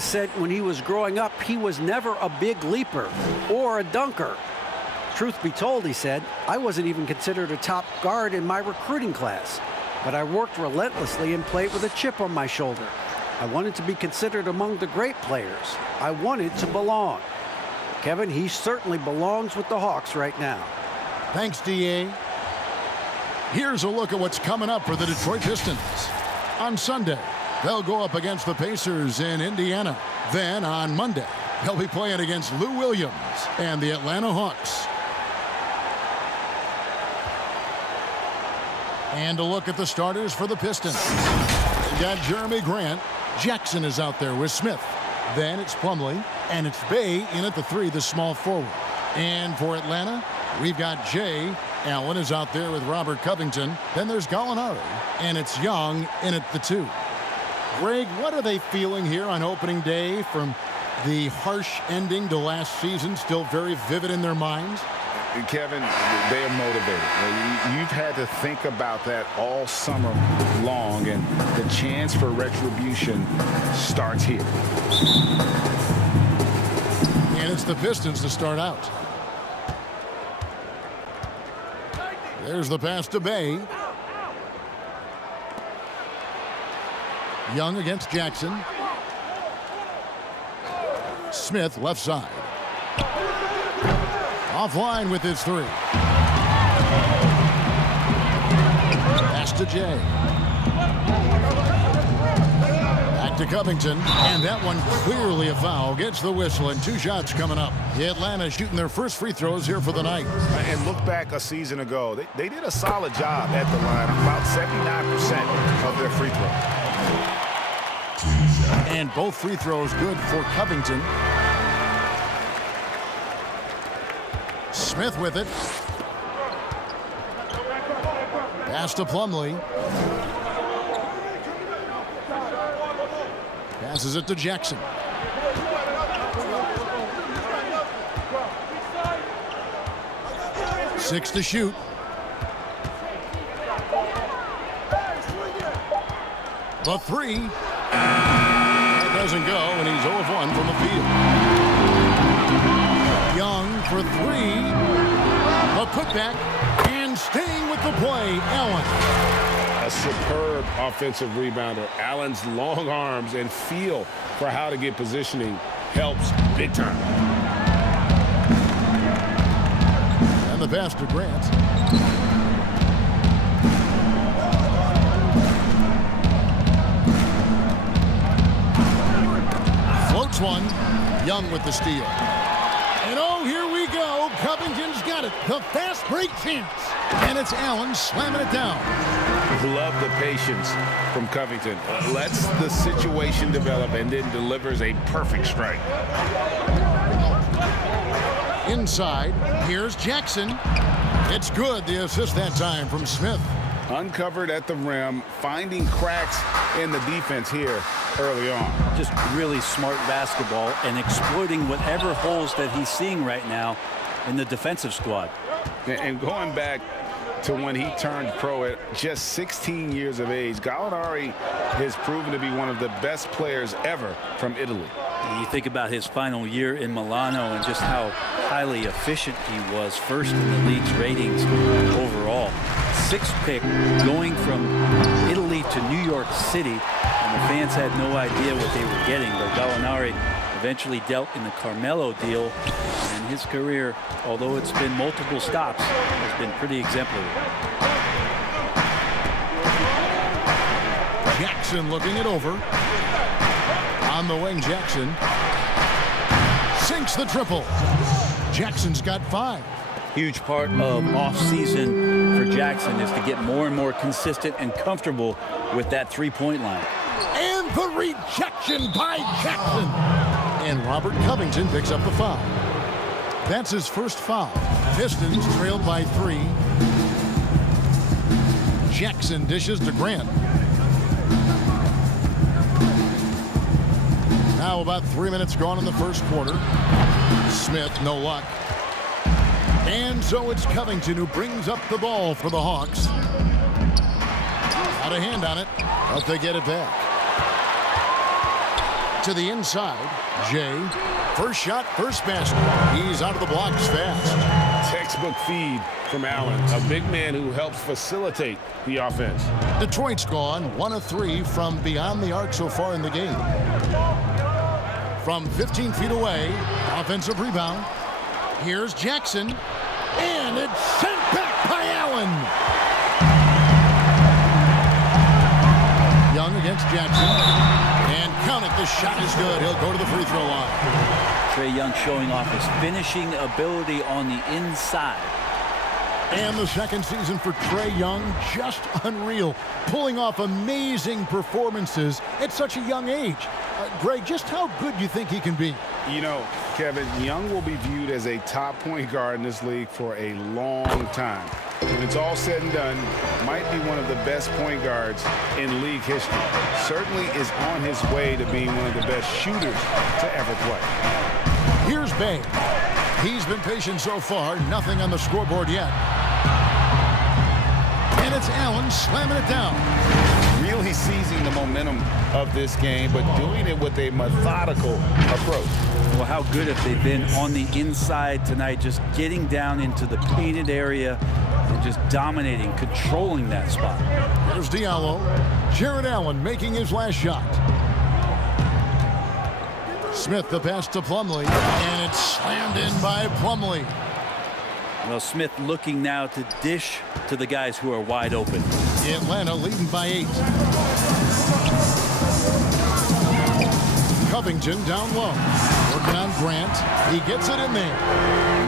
Young said when he was growing up, he was never a big leaper or a dunker. Truth be told, he said, I wasn't even considered a top guard in my recruiting class, but I worked relentlessly and played with a chip on my shoulder. I wanted to be considered among the great players. I wanted to belong. Kevin, he certainly belongs with the Hawks right now. Thanks, D.A. Here's a look at what's coming up for the Detroit Pistons. On Sunday, they'll go up against the Pacers in Indiana. Then on Monday, they'll be playing against Lou Williams and the Atlanta Hawks. And a look at the starters for the Pistons. They got Jeremy Grant. Jackson is out there with Smith. Then it's Plumlee, and it's Bay in at the 3, the small forward. And for Atlanta, we've got Jay. Allen is out there with Robert Covington. Then there's Gallinari, and it's Young in at the 2. Greg, what are they feeling here on opening day from the harsh ending to last season still very vivid in their minds? Kevin, they are motivated. You've had to think about that all summer long, and the chance for retribution starts here. And it's the Pistons to start out. There's the pass to Bay. Young against Jackson. Smith left side. Offline with his 3. Pass to Jay. Back to Covington. And that one clearly a foul. Gets the whistle, and 2 shots coming up. Atlanta shooting their first free throws here for the night. And look back a season ago. They did a solid job at the line. About 79% of their free throws. And both free throws good for Covington. Smith with it. Pass to Plumlee. Passes it to Jackson. Six to shoot. The 3. That doesn't go, and he's 0 of 1 from the field. Young for 3. A putback, and staying with the play, Allen. A superb offensive rebounder. Allen's long arms and feel for how to get positioning helps big time. And the pass to Grant. Floats one. Young with the steal. And oh, here we go. Covington's got it. The fast break chance. And it's Allen slamming it down. Love the patience from Covington. Lets the situation develop and then delivers a perfect strike. Inside, here's Jackson. It's good. The assist that time from Smith. Uncovered at the rim, finding cracks in the defense here early on. Just really smart basketball and exploiting whatever holes that he's seeing right now in the defensive squad. And going back to when he turned pro at just 16 years of age, Gallinari has proven to be one of the best players ever from Italy. You think about his final year in Milano and just how highly efficient he was, first in the league's ratings overall. 6th pick going from Italy to New York City, and the fans had no idea what they were getting, but Gallinari eventually dealt in the Carmelo deal, and his career, although it's been multiple stops, has been pretty exemplary. Jackson looking it over. On the wing, Jackson sinks the triple. Jackson's got 5. Huge part of off-season for Jackson is to get more and more consistent and comfortable with that three-point line. And the rejection by Jackson. And Robert Covington picks up the foul. That's his first foul. Pistons trailed by 3. Jackson dishes to Grant. Now about 3 minutes gone in the first quarter. Smith, no luck. And so it's Covington who brings up the ball for the Hawks. Out of hand on it, but they get it back. To the inside, Jay. First shot, first basket. He's out of the blocks fast. Textbook feed from Allen, a big man who helps facilitate the offense. Detroit's gone 1 of 3 from beyond the arc so far in the game. From 15 feet away, offensive rebound. Here's Jackson, and it's sent back by Allen. Young against Jackson. And count it, the shot is good. He'll go to the free throw line. Trae Young showing off his finishing ability on the inside. And the second season for Trae Young, just unreal. Pulling off amazing performances at such a young age. Greg, just how good do you think he can be? You know, Kevin, Young will be viewed as a top point guard in this league for a long time. When it's all said and done, might be one of the best point guards in league history. Certainly is on his way to being one of the best shooters to ever play. Here's Bay. He's been patient so far. Nothing on the scoreboard yet. And it's Allen slamming it down. Really seizing the momentum of this game, but doing it with a methodical approach. Well, how good have they been on the inside tonight, just getting down into the painted area and just dominating, controlling that spot. There's Diallo. Jared Allen making his last shot. Smith the pass to Plumlee, and it's slammed in by Plumlee. Well, Smith looking now to dish to the guys who are wide open. Atlanta leading by 8. Covington down low. Working on Grant. He gets it in there.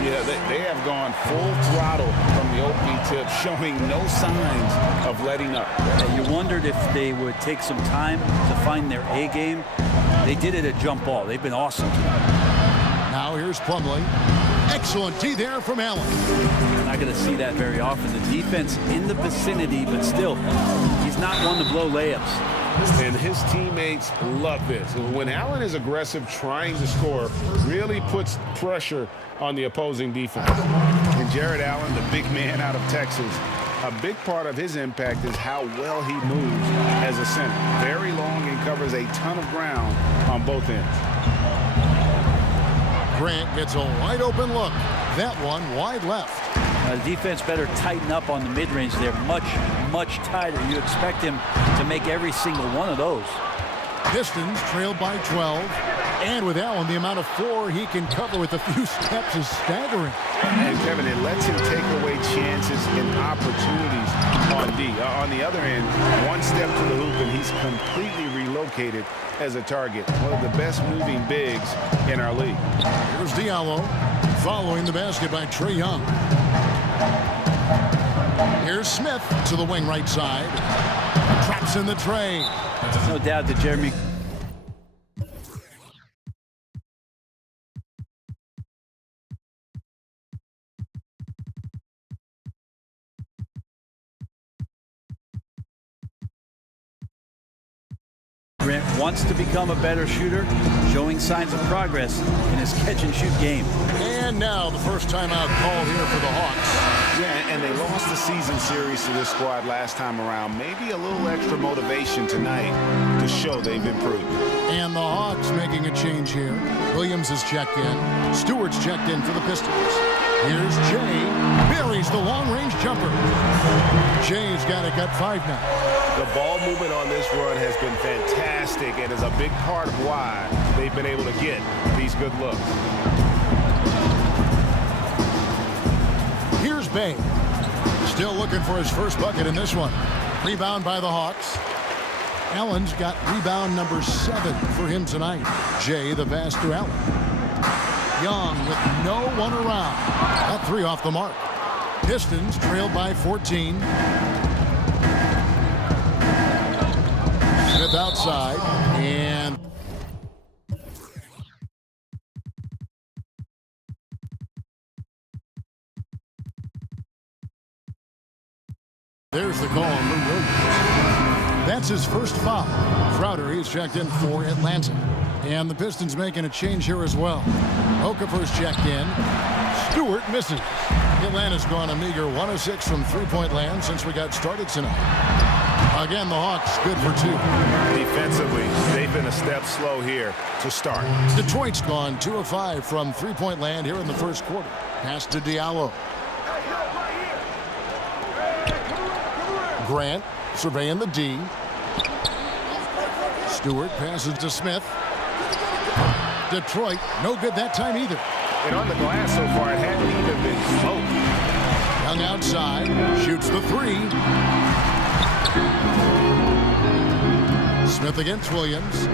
Yeah, they have gone full throttle from the opening tip, showing no signs of letting up. You wondered if they would take some time to find their A game. They did it at jump ball. They've been awesome tonight. Now here's Plumlee. Excellent D there from Allen. Not going to see that very often. The defense in the vicinity, but still, he's not one to blow layups. And his teammates love this. When Allen is aggressive, trying to score, really puts pressure on the opposing defense. And Jared Allen, the big man out of Texas, a big part of his impact is how well he moves as a center. Very long and covers a ton of ground on both ends. Grant gets a wide open look. That one wide left. The defense better tighten up on the mid-range. They're much, much tighter. You expect him to make every single one of those. Pistons trailed by 12. And with Allen, the amount of floor he can cover with a few steps is staggering. And Kevin, it lets him take away chances and opportunities on D. On the other end, one step to the hoop and he's completely relocated as a target. One of the best moving bigs in our league. Here's Diallo following the basket by Trae Young. Here's Smith to the wing right side. Traps in the tray. No doubt that Jeremy Grant wants to become a better shooter, showing signs of progress in his catch-and-shoot game. And now the first timeout called here for the Hawks. Yeah, and they lost the season series to this squad last time around. Maybe a little extra motivation tonight to show they've improved. And the Hawks making a change here. Williams is checked in. Stewart's checked in for the Pistons. Here's Jay. Buries the long-range jumper. Jay's got it, got 5 now. The ball movement on this run has been fantastic and is a big part of why they've been able to get these good looks. Here's Bay. Still looking for his first bucket in this one. Rebound by the Hawks. Allen's got rebound number 7 for him tonight. Jay the pass to Allen. Young with no one around. That 3 off the mark. Pistons trailed by 14. Smith outside, and there's the call on Lou Williams. That's his first foul. Crowder, he's checked in for Atlanta. And the Pistons making a change here as well. Okafor's checked in. Stewart misses. Atlanta's gone a meager 1 of 6 from three-point land since we got started tonight. Again, the Hawks good for 2. Defensively, they've been a step slow here to start. Detroit's gone 2 of 5 from three-point land here in the first quarter. Pass to Diallo. Grant surveying the D. Stewart passes to Smith. Detroit, no good that time either. And on the glass so far, it hadn't even been close. Young outside, shoots the 3. Smith against Williams.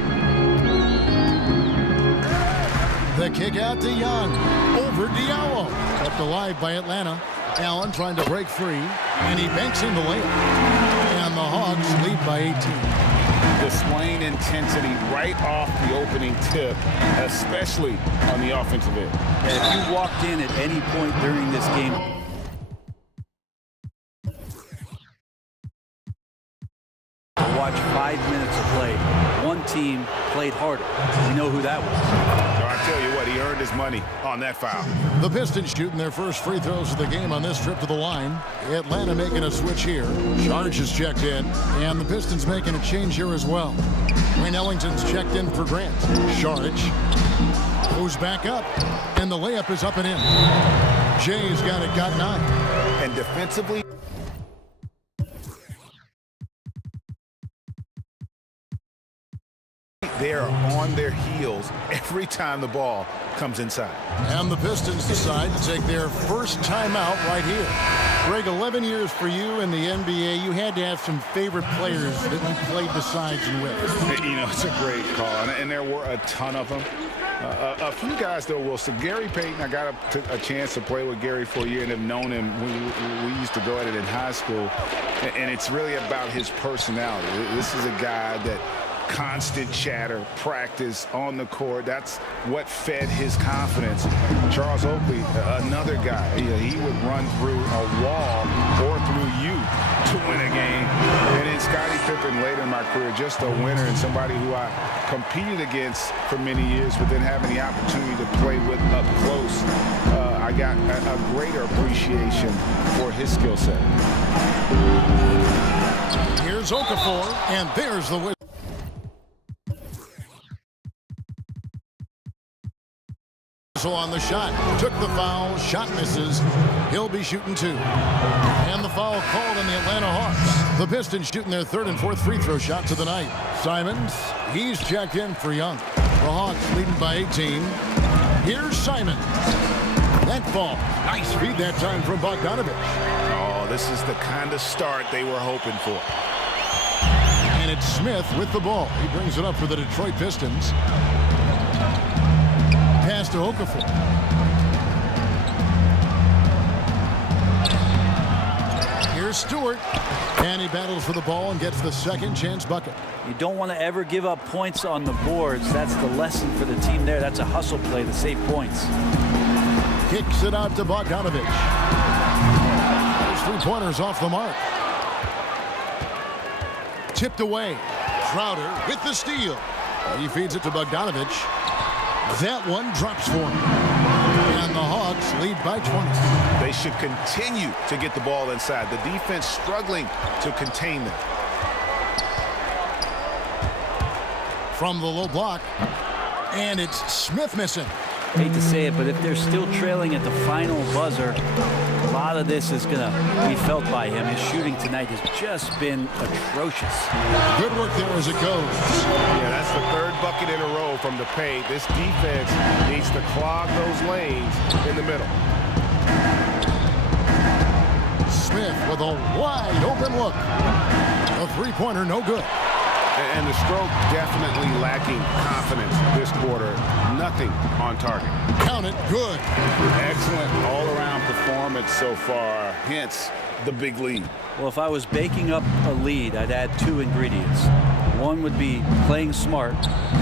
The kick out to Young. Over Diallo. Kept alive by Atlanta. Allen trying to break free. And he banks in the layup. And the Hawks lead by 18. Displaying intensity right off the opening tip, especially on the offensive end. And if you walked in at any point during this game, watch 5 minutes of play, one team played harder. We know who that was. I tell you what, he earned his money on that foul. The Pistons shooting their first free throws of the game on this trip to the line. Atlanta making a switch here. Sharge is checked in, and the Pistons making a change here as well. Wayne Ellington's checked in for Grant. Sharge goes back up, and the layup is up and in. Jay's got 9. And defensively, they are on their heels every time the ball comes inside. And the Pistons decide to take their first timeout right here. Greg, 11 years for you in the NBA. You had to have some favorite players that you played besides and with. You know, it's a great call, and there were a ton of them. A few guys, though, Wilson. Gary Payton, I got a chance to play with Gary for a year and have known him. We used to go at it in high school, and it's really about his personality. This is a guy that constant chatter, practice on the court. That's what fed his confidence. Charles Oakley, another guy, he would run through a wall or through you to win a game. And then Scottie Pippen later in my career, just a winner and somebody who I competed against for many years, but then having the opportunity to play with up close, I got a greater appreciation for his skill set. Here's Okafor, and there's the win. On the shot, took the foul, shot misses. He'll be shooting 2. And the foul called on the Atlanta Hawks. The Pistons shooting their 3rd and 4th free throw shots of the night. Simons, he's checked in for Young. The Hawks leading by 18. Here's Simons. That ball, nice feed that time from Bogdanovich. Oh, this is the kind of start they were hoping for. And it's Smith with the ball. He brings it up for the Detroit Pistons. Pass to Okafor. Here's Stewart. And he battles for the ball and gets the second chance bucket. You don't want to ever give up points on the boards. That's the lesson for the team there. That's a hustle play to save points. Kicks it out to Bogdanovich. Those 3-pointers off the mark. Tipped away. Crowder with the steal. He feeds it to Bogdanovich. That one drops for him. And the Hawks lead by 20. They should continue to get the ball inside. The defense struggling to contain them. From the low block. And it's Smith missing. Hate to say it, but if they're still trailing at the final buzzer, a lot of this is going to be felt by him. His shooting tonight has just been atrocious. Good work there as it goes. Yeah, that's the 3rd bucket in a row from the paint. This defense needs to clog those lanes in the middle. Smith with a wide open look. A 3-pointer, no good. And the stroke definitely lacking confidence this quarter. Nothing on target. Count it, good. Excellent all-around performance so far, hence the big lead. Well, if I was baking up a lead, I'd add 2 ingredients. One would be playing smart.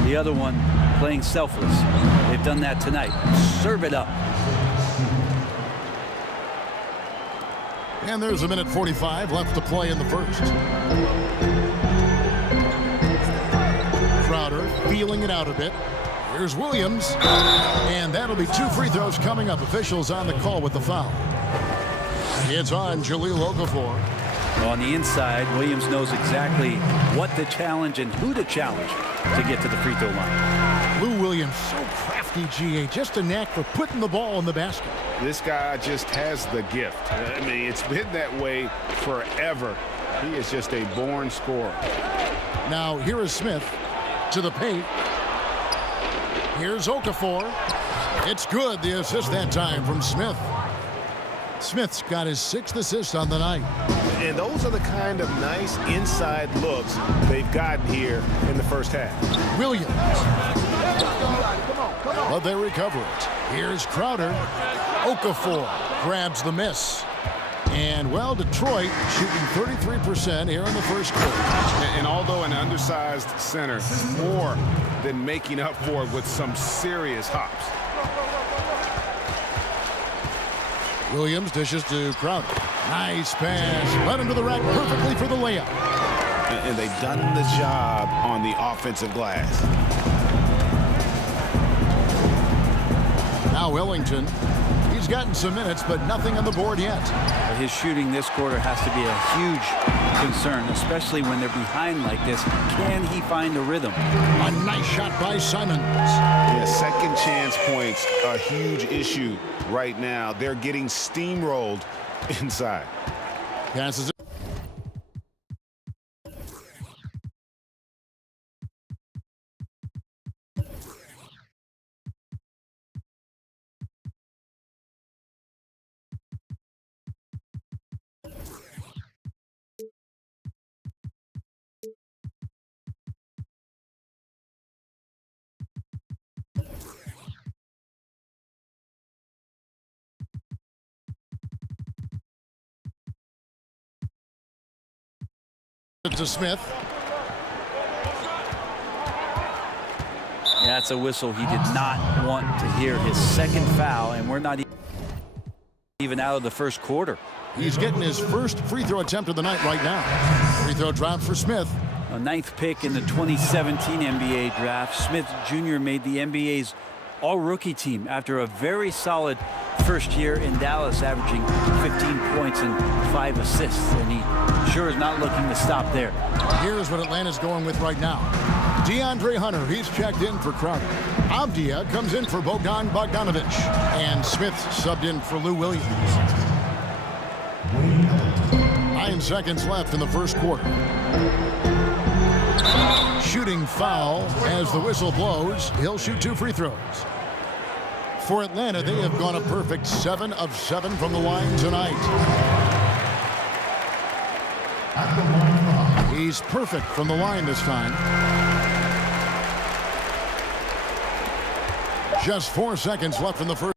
The other one, playing selfless. They've done that tonight. Serve it up. And there's a minute 45 left to play in the first. Crowder feeling it out a bit. Here's Williams. And that'll be 2 free throws coming up. Officials on the call with the foul. It's on Jahlil Okafor. On the inside, Williams knows exactly what to challenge and who to challenge to get to the free throw line. Lou Williams, so crafty, GA. Just a knack for putting the ball in the basket. This guy just has the gift. I mean, it's been that way forever. He is just a born scorer. Now, here is Smith to the paint. Here's Okafor. It's good. The assist that time from Smith. Smith's got his 6th assist on the night. And those are the kind of nice inside looks they've gotten here in the first half. Williams. But they recover it. Here's Crowder. Okafor grabs the miss. And, well, Detroit shooting 33% here in the first quarter. And although an undersized center, more than making up for it with some serious hops. Williams dishes to Crowder. Nice pass. Led him to the rack perfectly for the layup. And they've done the job on the offensive glass. Now Ellington. He's gotten some minutes, but nothing on the board yet. His shooting this quarter has to be a huge concern, especially when they're behind like this. Can he find a rhythm? A nice shot by Simons. Yeah, second chance points, a huge issue right now. They're getting steamrolled inside. Passes it. To Smith. That's a whistle he did not want to hear. His 2nd foul, and we're not even out of the first quarter. He's getting his first free throw attempt of the night right now. Free throw drop for Smith. A 9th pick in the 2017 NBA draft, Smith Jr. made the NBA's all-rookie team after a very solid first year in Dallas, averaging 15 points and 5 assists, and he sure is not looking to stop there. Here's what Atlanta's going with right now. DeAndre Hunter, he's checked in for Crowder. Avdia comes in for Bogdan Bogdanovic, and Smith subbed in for Lou Williams. 9 seconds left in the first quarter. Shooting foul as the whistle blows. He'll shoot 2 free throws. For Atlanta, they have gone a perfect 7 of 7 from the line tonight. He's perfect from the line this time. Just 4 seconds left in the first.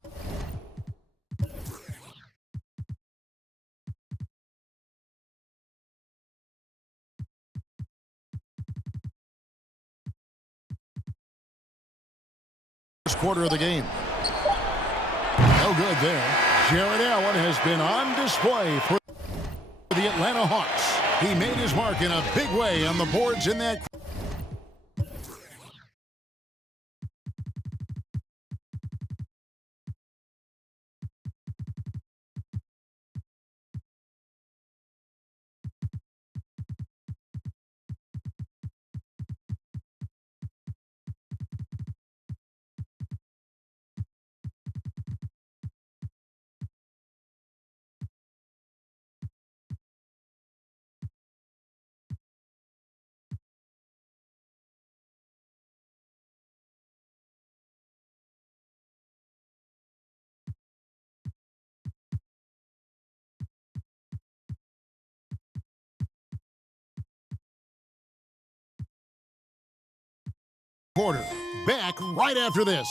Quarter of the game. No good there. Jared Allen has been on display for the Atlanta Hawks. He made his mark in a big way on the boards in that. Quarter. Back right after this.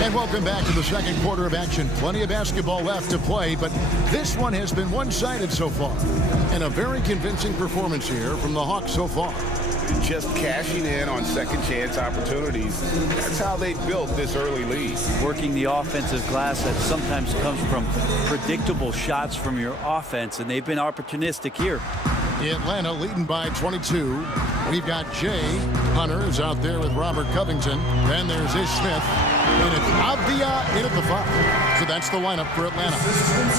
And welcome back to the second quarter of action. Plenty of basketball left to play, but this one has been one-sided so far. And a very convincing performance here from the Hawks so far. Just cashing in on second chance opportunities. That's how they built this early lead. Working the offensive glass that sometimes comes from predictable shots from your offense, and they've been opportunistic here. Atlanta leading by 22. We've got Jay Hunter is out there with Robert Covington. Then there's Ish Smith. And it's Avdia in at the 5. So that's the lineup for Atlanta.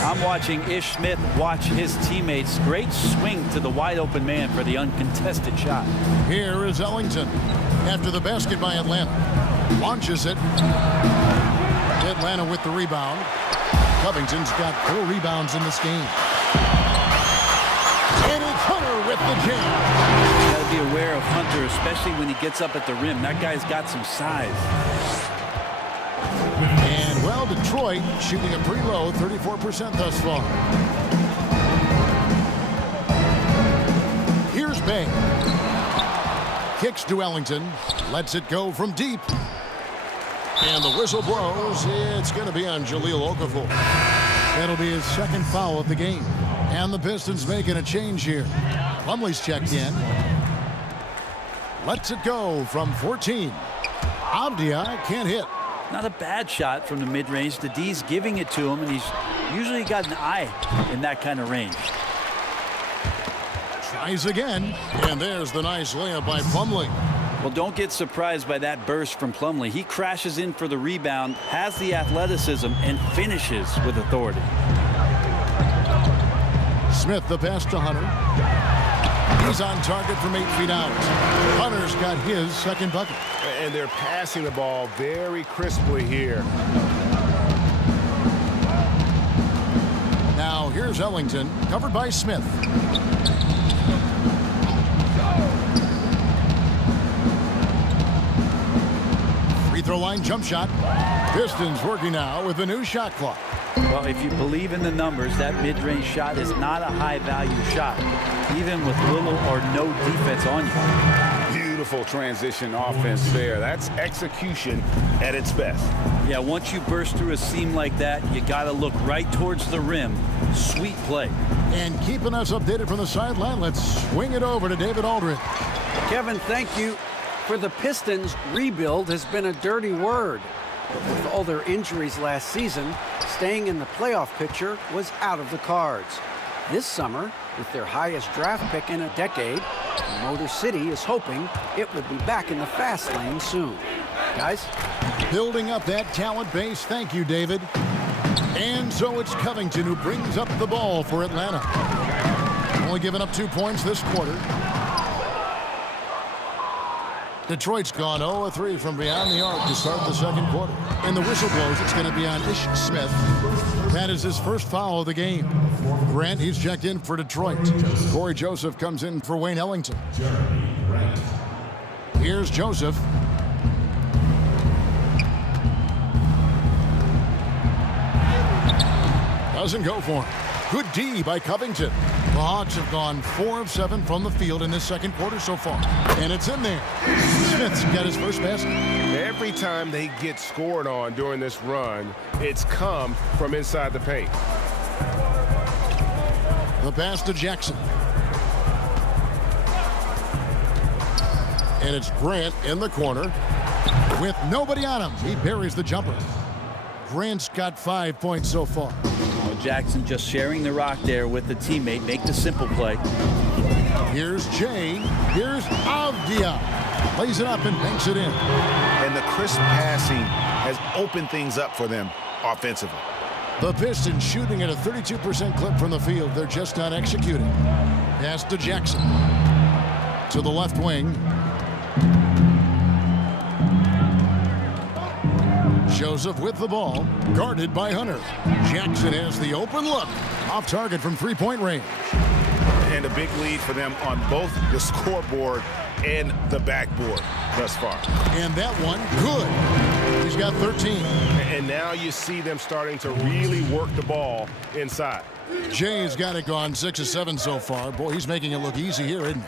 I'm watching Ish Smith watch his teammates. Great swing to the wide open man for the uncontested shot. Here is Ellington. After the basket by Atlanta. Launches it. Atlanta with the rebound. Covington's got 4 rebounds in this game. And it's Hunter with the jam. Got to be aware of Hunter, especially when he gets up at the rim. That guy's got some size. And, well, Detroit shooting a pretty low 34% thus far. Here's Bay. Kicks to Ellington. Lets it go from deep. And the whistle blows. It's going to be on Jahlil Okafor. That'll be his second foul of the game. And the Pistons making a change here. Plumlee's checked in. Lets it go from 14. Avdia can't hit. Not a bad shot from the mid-range. The D's giving it to him, and he's usually got an eye in that kind of range. Tries again. And there's the nice layup by Plumlee. Well, don't get surprised by that burst from Plumlee. He crashes in for the rebound, has the athleticism, and finishes with authority. Smith the pass to Hunter. He's on target from 8 feet out. Hunter's got his second bucket. And they're passing the ball very crisply here. Now here's Ellington, covered by Smith. Free throw line jump shot. Pistons working now with a new shot clock. Well, if you believe in the numbers, that mid-range shot is not a high-value shot, even with little or no defense on you. Beautiful transition offense there. That's execution at its best. Yeah, once you burst through a seam like that, you got to look right towards the rim. Sweet play. And keeping us updated from the sideline, let's swing it over to David Aldridge. Kevin, thank you. For the Pistons, rebuild has been a dirty word. But with all their injuries last season, staying in the playoff picture was out of the cards. This summer, with their highest draft pick in a decade, Motor City is hoping it will be back in the fast lane soon. Guys? Building up that talent base. Thank you, David. And so it's Covington who brings up the ball for Atlanta. Only giving up 2 points this quarter. Detroit's gone 0-3 from beyond the arc to start the second quarter. And the whistle blows. It's going to be on Ish Smith. That is his first foul of the game. Grant, he's checked in for Detroit. Corey Joseph comes in for Wayne Ellington. Here's Joseph. Doesn't go for him. Good D by Covington. The Hawks have gone 4 of 7 from the field in this second quarter so far. And it's in there. Smith's got his first basket. Every time they get scored on during this run, it's come from inside the paint. The pass to Jackson. And it's Grant in the corner with nobody on him. He buries the jumper. Grant's got 5 points so far. Well, Jackson just sharing the rock there with the teammate. Make the simple play. Here's Jay. Here's Avdia. Lays it up and banks it in. And the crisp passing has opened things up for them offensively. The Pistons shooting at a 32% clip from the field. They're just not executing. Pass to Jackson. To the left wing. Joseph with the ball, guarded by Hunter. Jackson has the open look. Off target from three-point range. And a big lead for them on both the scoreboard and the backboard thus far. And that one, good. He's got 13. And now you see them starting to really work the ball inside. Jay's got it gone 6 of 7 so far. Boy, he's making it look easy here, isn't he?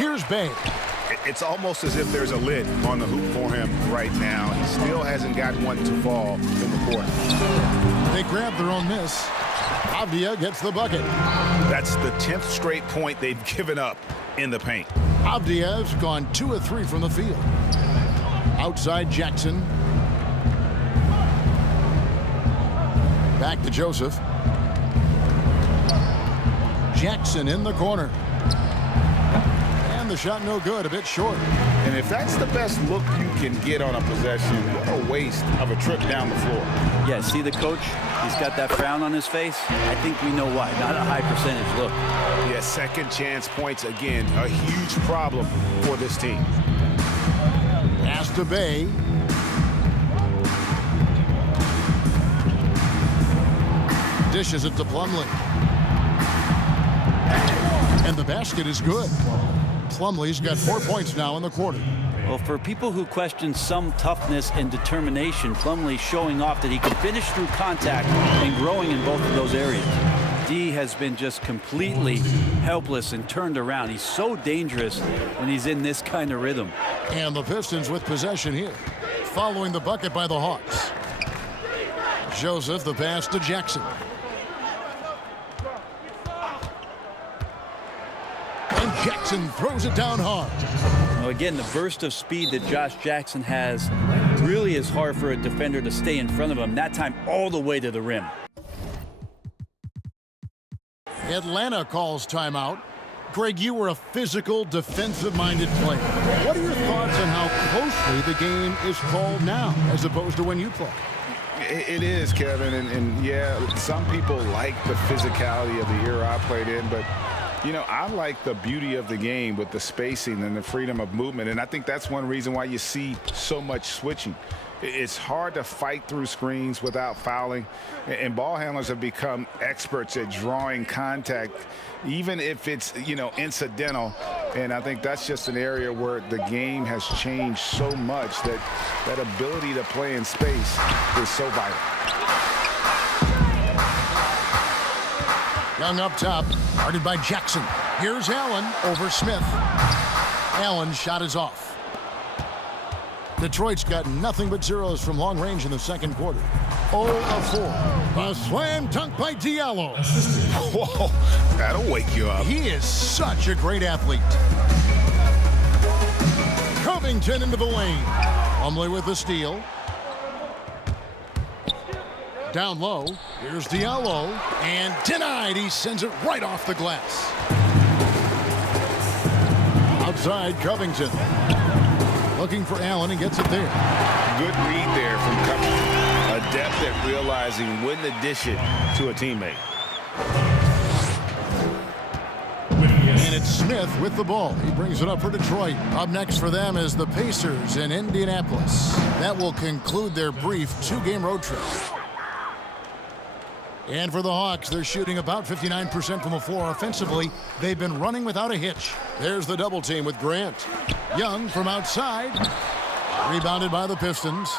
Here's Bay. It's almost as if there's a lid on the hoop for him right now. He still hasn't got one to fall in the court. They grab their own miss. Avdia gets the bucket. That's the 10th straight point they've given up in the paint. Avdia's gone 2 of 3 from the field. Outside Jackson. Back to Joseph. Jackson in the corner. And the shot no good, a bit short. And if that's the best look you can get on a possession, what a waste of a trip down the floor. Yeah, see the coach? He's got that frown on his face. I think we know why. Not a high percentage look. Yeah, second chance points, again, a huge problem for this team. Pass to Bay. Dishes it to Plumlee. And the basket is good. Plumlee's got 4 points now in the quarter. Well, for people who question some toughness and determination, Plumlee showing off that he can finish through contact and growing in both of those areas. D has been just completely helpless and turned around. He's so dangerous when he's in this kind of rhythm. And the Pistons with possession here, following the bucket by the Hawks. Joseph, the pass to Jackson. And Jackson throws it down hard. Now again, the burst of speed that Josh Jackson has really is hard for a defender to stay in front of him. That time all the way to the rim. Atlanta calls timeout. Greg, you were a physical, defensive-minded player. What are your thoughts on how closely the game is called now as opposed to when you played? It is, Kevin, and yeah, some people like the physicality of the era I played in, but you know, I like the beauty of the game with the spacing and the freedom of movement, and I think that's one reason why you see so much switching. It's hard to fight through screens without fouling, and ball handlers have become experts at drawing contact, even if it's, you know, incidental. And I think that's just an area where the game has changed so much that that ability to play in space is so vital. Young up top, guarded by Jackson. Here's Allen over Smith. Allen's shot is off. Detroit's got nothing but zeros from long range in the second quarter. 0 of 4. A slam dunk by Diallo. Whoa, that'll wake you up. He is such a great athlete. Covington into the lane. Plumlee with the steal. Down low. Here's Diallo. And denied. He sends it right off the glass. Outside, Covington. Looking for Allen and gets it there. Good read there from Covington. Adept at realizing when to dish it to a teammate. And it's Smith with the ball. He brings it up for Detroit. Up next for them is the Pacers in Indianapolis. That will conclude their brief two-game road trip. And for the Hawks, they're shooting about 59% from the floor offensively. They've been running without a hitch. There's the double team with Grant. Young from outside. Rebounded by the Pistons.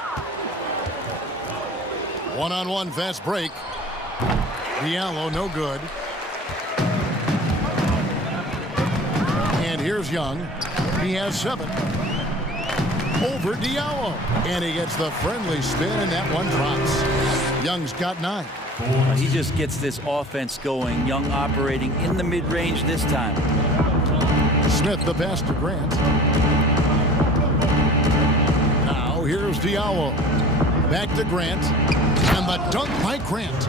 One-on-one fast break. Diallo, no good. And here's Young. He has 7. Over Diallo. And he gets the friendly spin, and that one drops. Young's got 9. He just gets this offense going. Young operating in the mid-range this time. Smith the pass to Grant. Now here's Diallo. Back to Grant. And the dunk by Grant.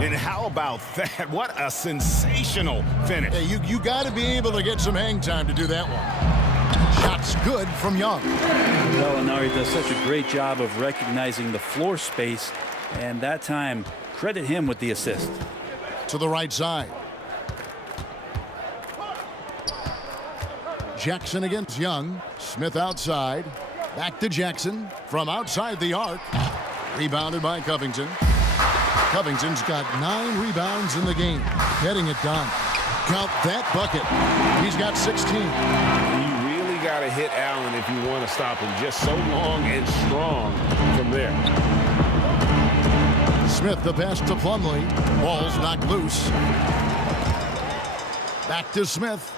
And how about that? What a sensational finish. Hey, you got to be able to get some hang time to do that one. Shots good from Young. Gallinari does such a great job of recognizing the floor space, and that time, credit him with the assist. To the right side. Jackson against Young. Smith outside. Back to Jackson from outside the arc. Rebounded by Covington. Covington's got 9 rebounds in the game. Getting it done. Count that bucket. He's got 16. You really got to hit Allen if you want to stop him. Just so long and strong from there. Smith the pass to Plumlee. Ball's knocked loose. Back to Smith.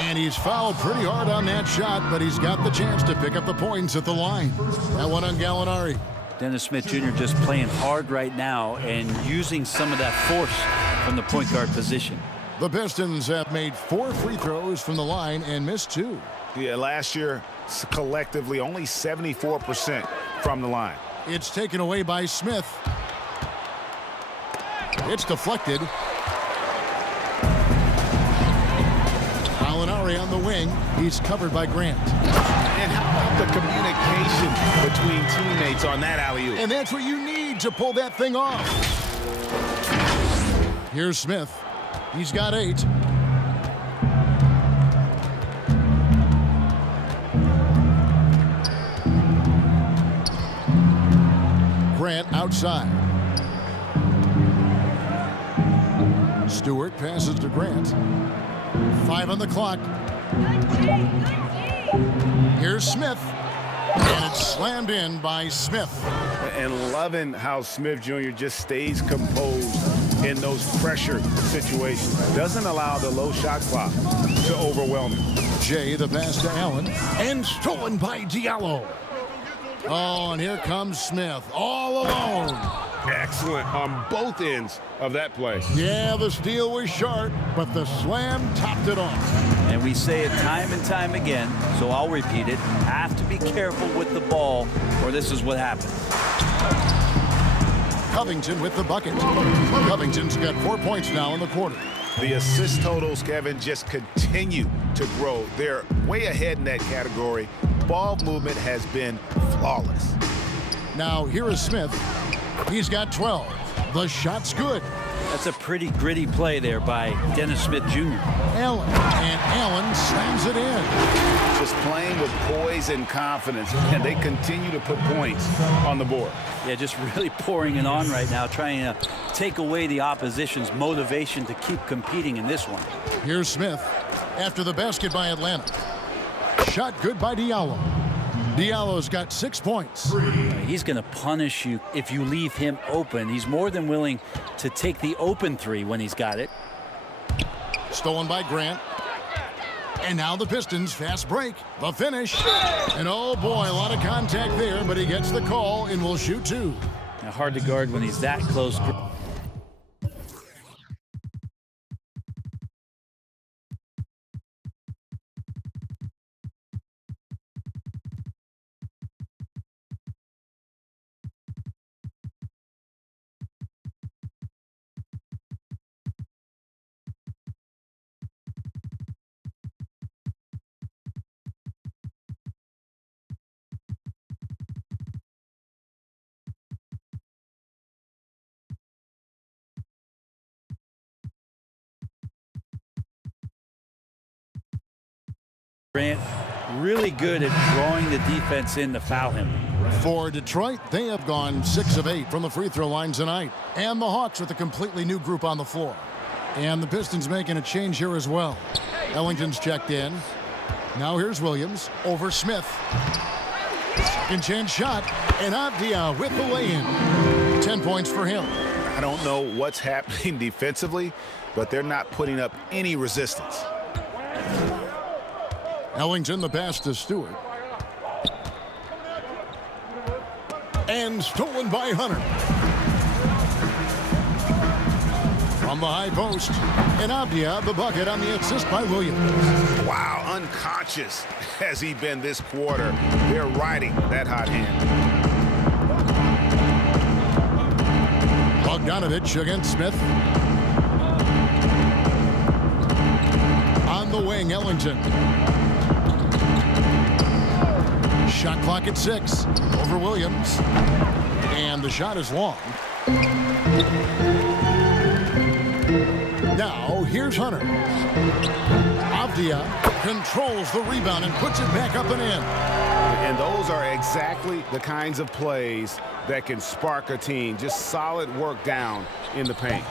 And he's fouled pretty hard on that shot, but he's got the chance to pick up the points at the line. That one on Gallinari. Dennis Smith Jr. just playing hard right now and using some of that force from the point guard position. The Pistons have made 4 free throws from the line and missed 2. Yeah, last year, collectively, only 74% from the line. It's taken away by Smith. It's deflected, Gary on the wing. He's covered by Grant. And how about the communication between teammates on that alley-oop? And that's what you need to pull that thing off. Here's Smith. He's got 8. Grant outside. Stewart passes to Grant. 5 on the clock. Here's Smith. And it's slammed in by Smith. And loving how Smith Jr. just stays composed in those pressure situations. Doesn't allow the low shot clock to overwhelm him. Jay, the pass to Allen. And stolen by Diallo. Oh, and here comes Smith, all alone. Excellent on both ends of that play. Yeah, the steal was sharp, but the slam topped it off. And we say it time and time again, so I'll repeat it. Have to be careful with the ball, or this is what happens. Covington with the bucket. Covington's got 4 points now in the quarter. The assist totals, Kevin, just continue to grow. They're way ahead in that category. Ball movement has been flawless. Now here is Smith. He's got 12. The shot's good. That's a pretty gritty play there by Dennis Smith Jr. Allen. And Allen slams it in. Just playing with poise and confidence, and they continue to put points on the board. Yeah, just really pouring it on right now, trying to take away the opposition's motivation to keep competing in this one. Here's Smith after the basket by Atlanta. Shot good by Diallo. Diallo's got 6 points. He's going to punish you if you leave him open. He's more than willing to take the open 3 when he's got it. Stolen by Grant. And now the Pistons fast break. The finish. And oh boy, a lot of contact there, but he gets the call and will shoot 2. Now, hard to guard when he's that close. Grant really good at drawing the defense in to foul him. For Detroit, they have gone 6 of 8 from the free throw line tonight. And the Hawks with a completely new group on the floor. And the Pistons making a change here as well. Ellington's checked in. Now here's Williams over Smith. Second chance shot. And Avdia with the lay-in. 10 points for him. I don't know what's happening defensively, but they're not putting up any resistance. Ellington the pass to Stewart. And stolen by Hunter. From the high post. And Avdia the bucket on the assist by Williams. Wow, unconscious has he been this quarter. They're riding that hot hand. Bogdanovich against Smith. On the wing, Ellington. Shot clock at 6 over Williams. And the shot is long. Now here's Hunter. Avdia controls the rebound and puts it back up and in. And those are exactly the kinds of plays that can spark a team. Just solid work down in the paint.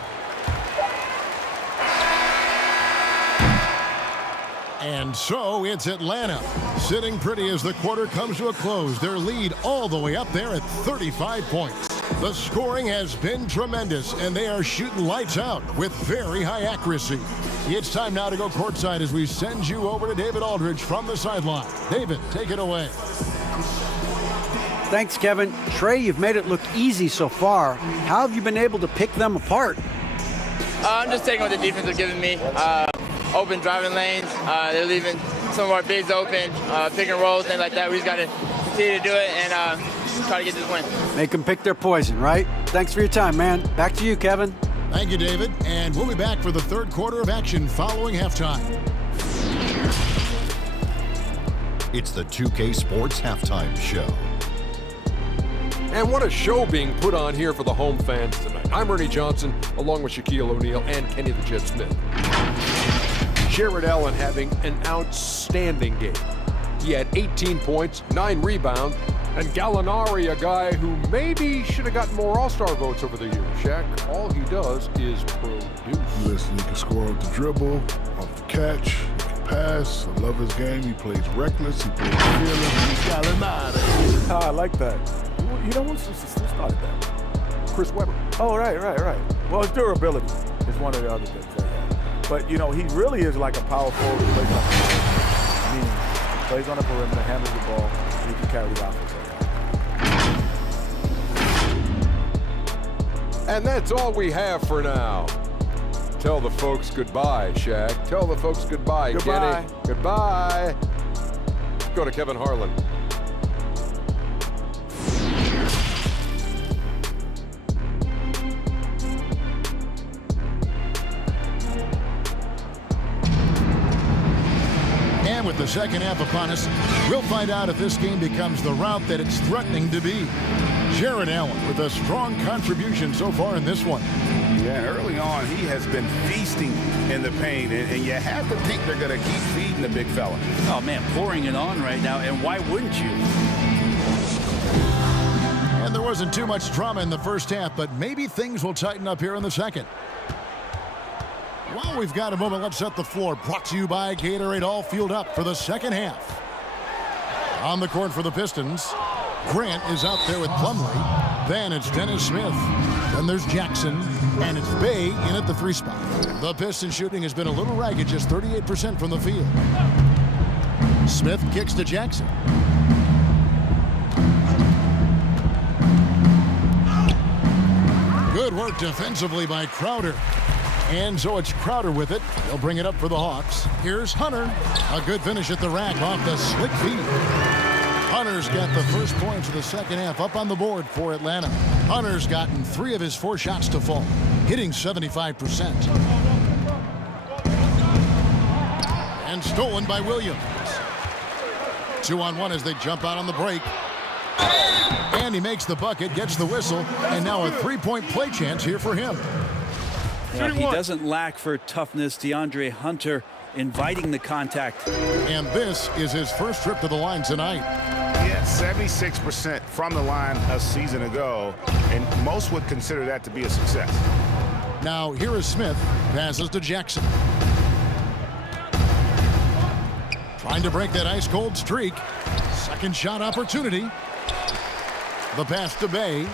And so it's Atlanta sitting pretty as the quarter comes to a close. Their lead all the way up there at 35 points. The scoring has been tremendous, and they are shooting lights out with very high accuracy. It's time now to go courtside as we send you over to David Aldridge from the sideline. David, take it away. Thanks, Kevin. Trey, you've made it look easy so far. How have you been able to pick them apart? I'm just taking what the defense is giving me. Open driving lanes. They're leaving some of our bigs open, pick and rolls, things like that. We just got to continue to do it and try to get this win. Make them pick their poison, right? Thanks for your time, man. Back to you, Kevin. Thank you, David. And we'll be back for the third quarter of action following halftime. It's the 2K Sports Halftime Show. And what a show being put on here for the home fans tonight. I'm Ernie Johnson, along with Shaquille O'Neal and Kenny the Jet Smith. Jared Allen having an outstanding game. He had 18 points, 9 rebounds, and Gallinari, a guy who maybe should have gotten more All-Star votes over the years. Shaq, all he does is produce. Listen, he can score off the dribble, off the catch, he can pass. I love his game. He plays reckless, he plays fearless. He's Gallinari. I like that. You know who started that? Chris Webber. Oh, right. Well, his durability is one of the other things they have. But, you know, he really is like a power forward who plays on the perimeter. Meaning, he plays on the perimeter, handles the ball, and he can carry the offense. And that's all we have for now. Tell the folks goodbye, Shaq. Tell the folks goodbye, Goodbye. Kenny. Goodbye. Go to Kevin Harlan. And with the second half upon us, we'll find out if this game becomes the route that it's threatening to be. Jared Allen with a strong contribution so far in this one. Yeah, early on, he has been feasting in the paint, and you have to think they're going to keep feeding the big fella. Oh, man, pouring it on right now, and why wouldn't you? And there wasn't too much drama in the first half, but maybe things will tighten up here in the second. While we've got a moment, let's set the floor. Brought to you by Gatorade, all fueled up for the second half. On the court for the Pistons, Grant is out there with Plumlee. Then it's Dennis Smith. Then there's Jackson. And it's Bay in at the 3 spot. The Pistons shooting has been a little ragged, just 38% from the field. Smith kicks to Jackson. Good work defensively by Crowder. And so it's Crowder with it. They'll bring it up for the Hawks. Here's Hunter. A good finish at the rack off the slick feed. Hunter's got the first points of the second half up on the board for Atlanta. Hunter's gotten 3 of his 4 shots to fall, hitting 75%. And stolen by Williams. 2-on-1 as they jump out on the break. And he makes the bucket, gets the whistle, and now a 3-point play chance here for him. Yeah, he doesn't lack for toughness. DeAndre Hunter inviting the contact. And this is his first trip to the line tonight. Yeah, 76% from the line a season ago, and most would consider that to be a success. Now here is Smith, passes to Jackson. Trying to break that ice-cold streak. Second shot opportunity. The pass to Bay.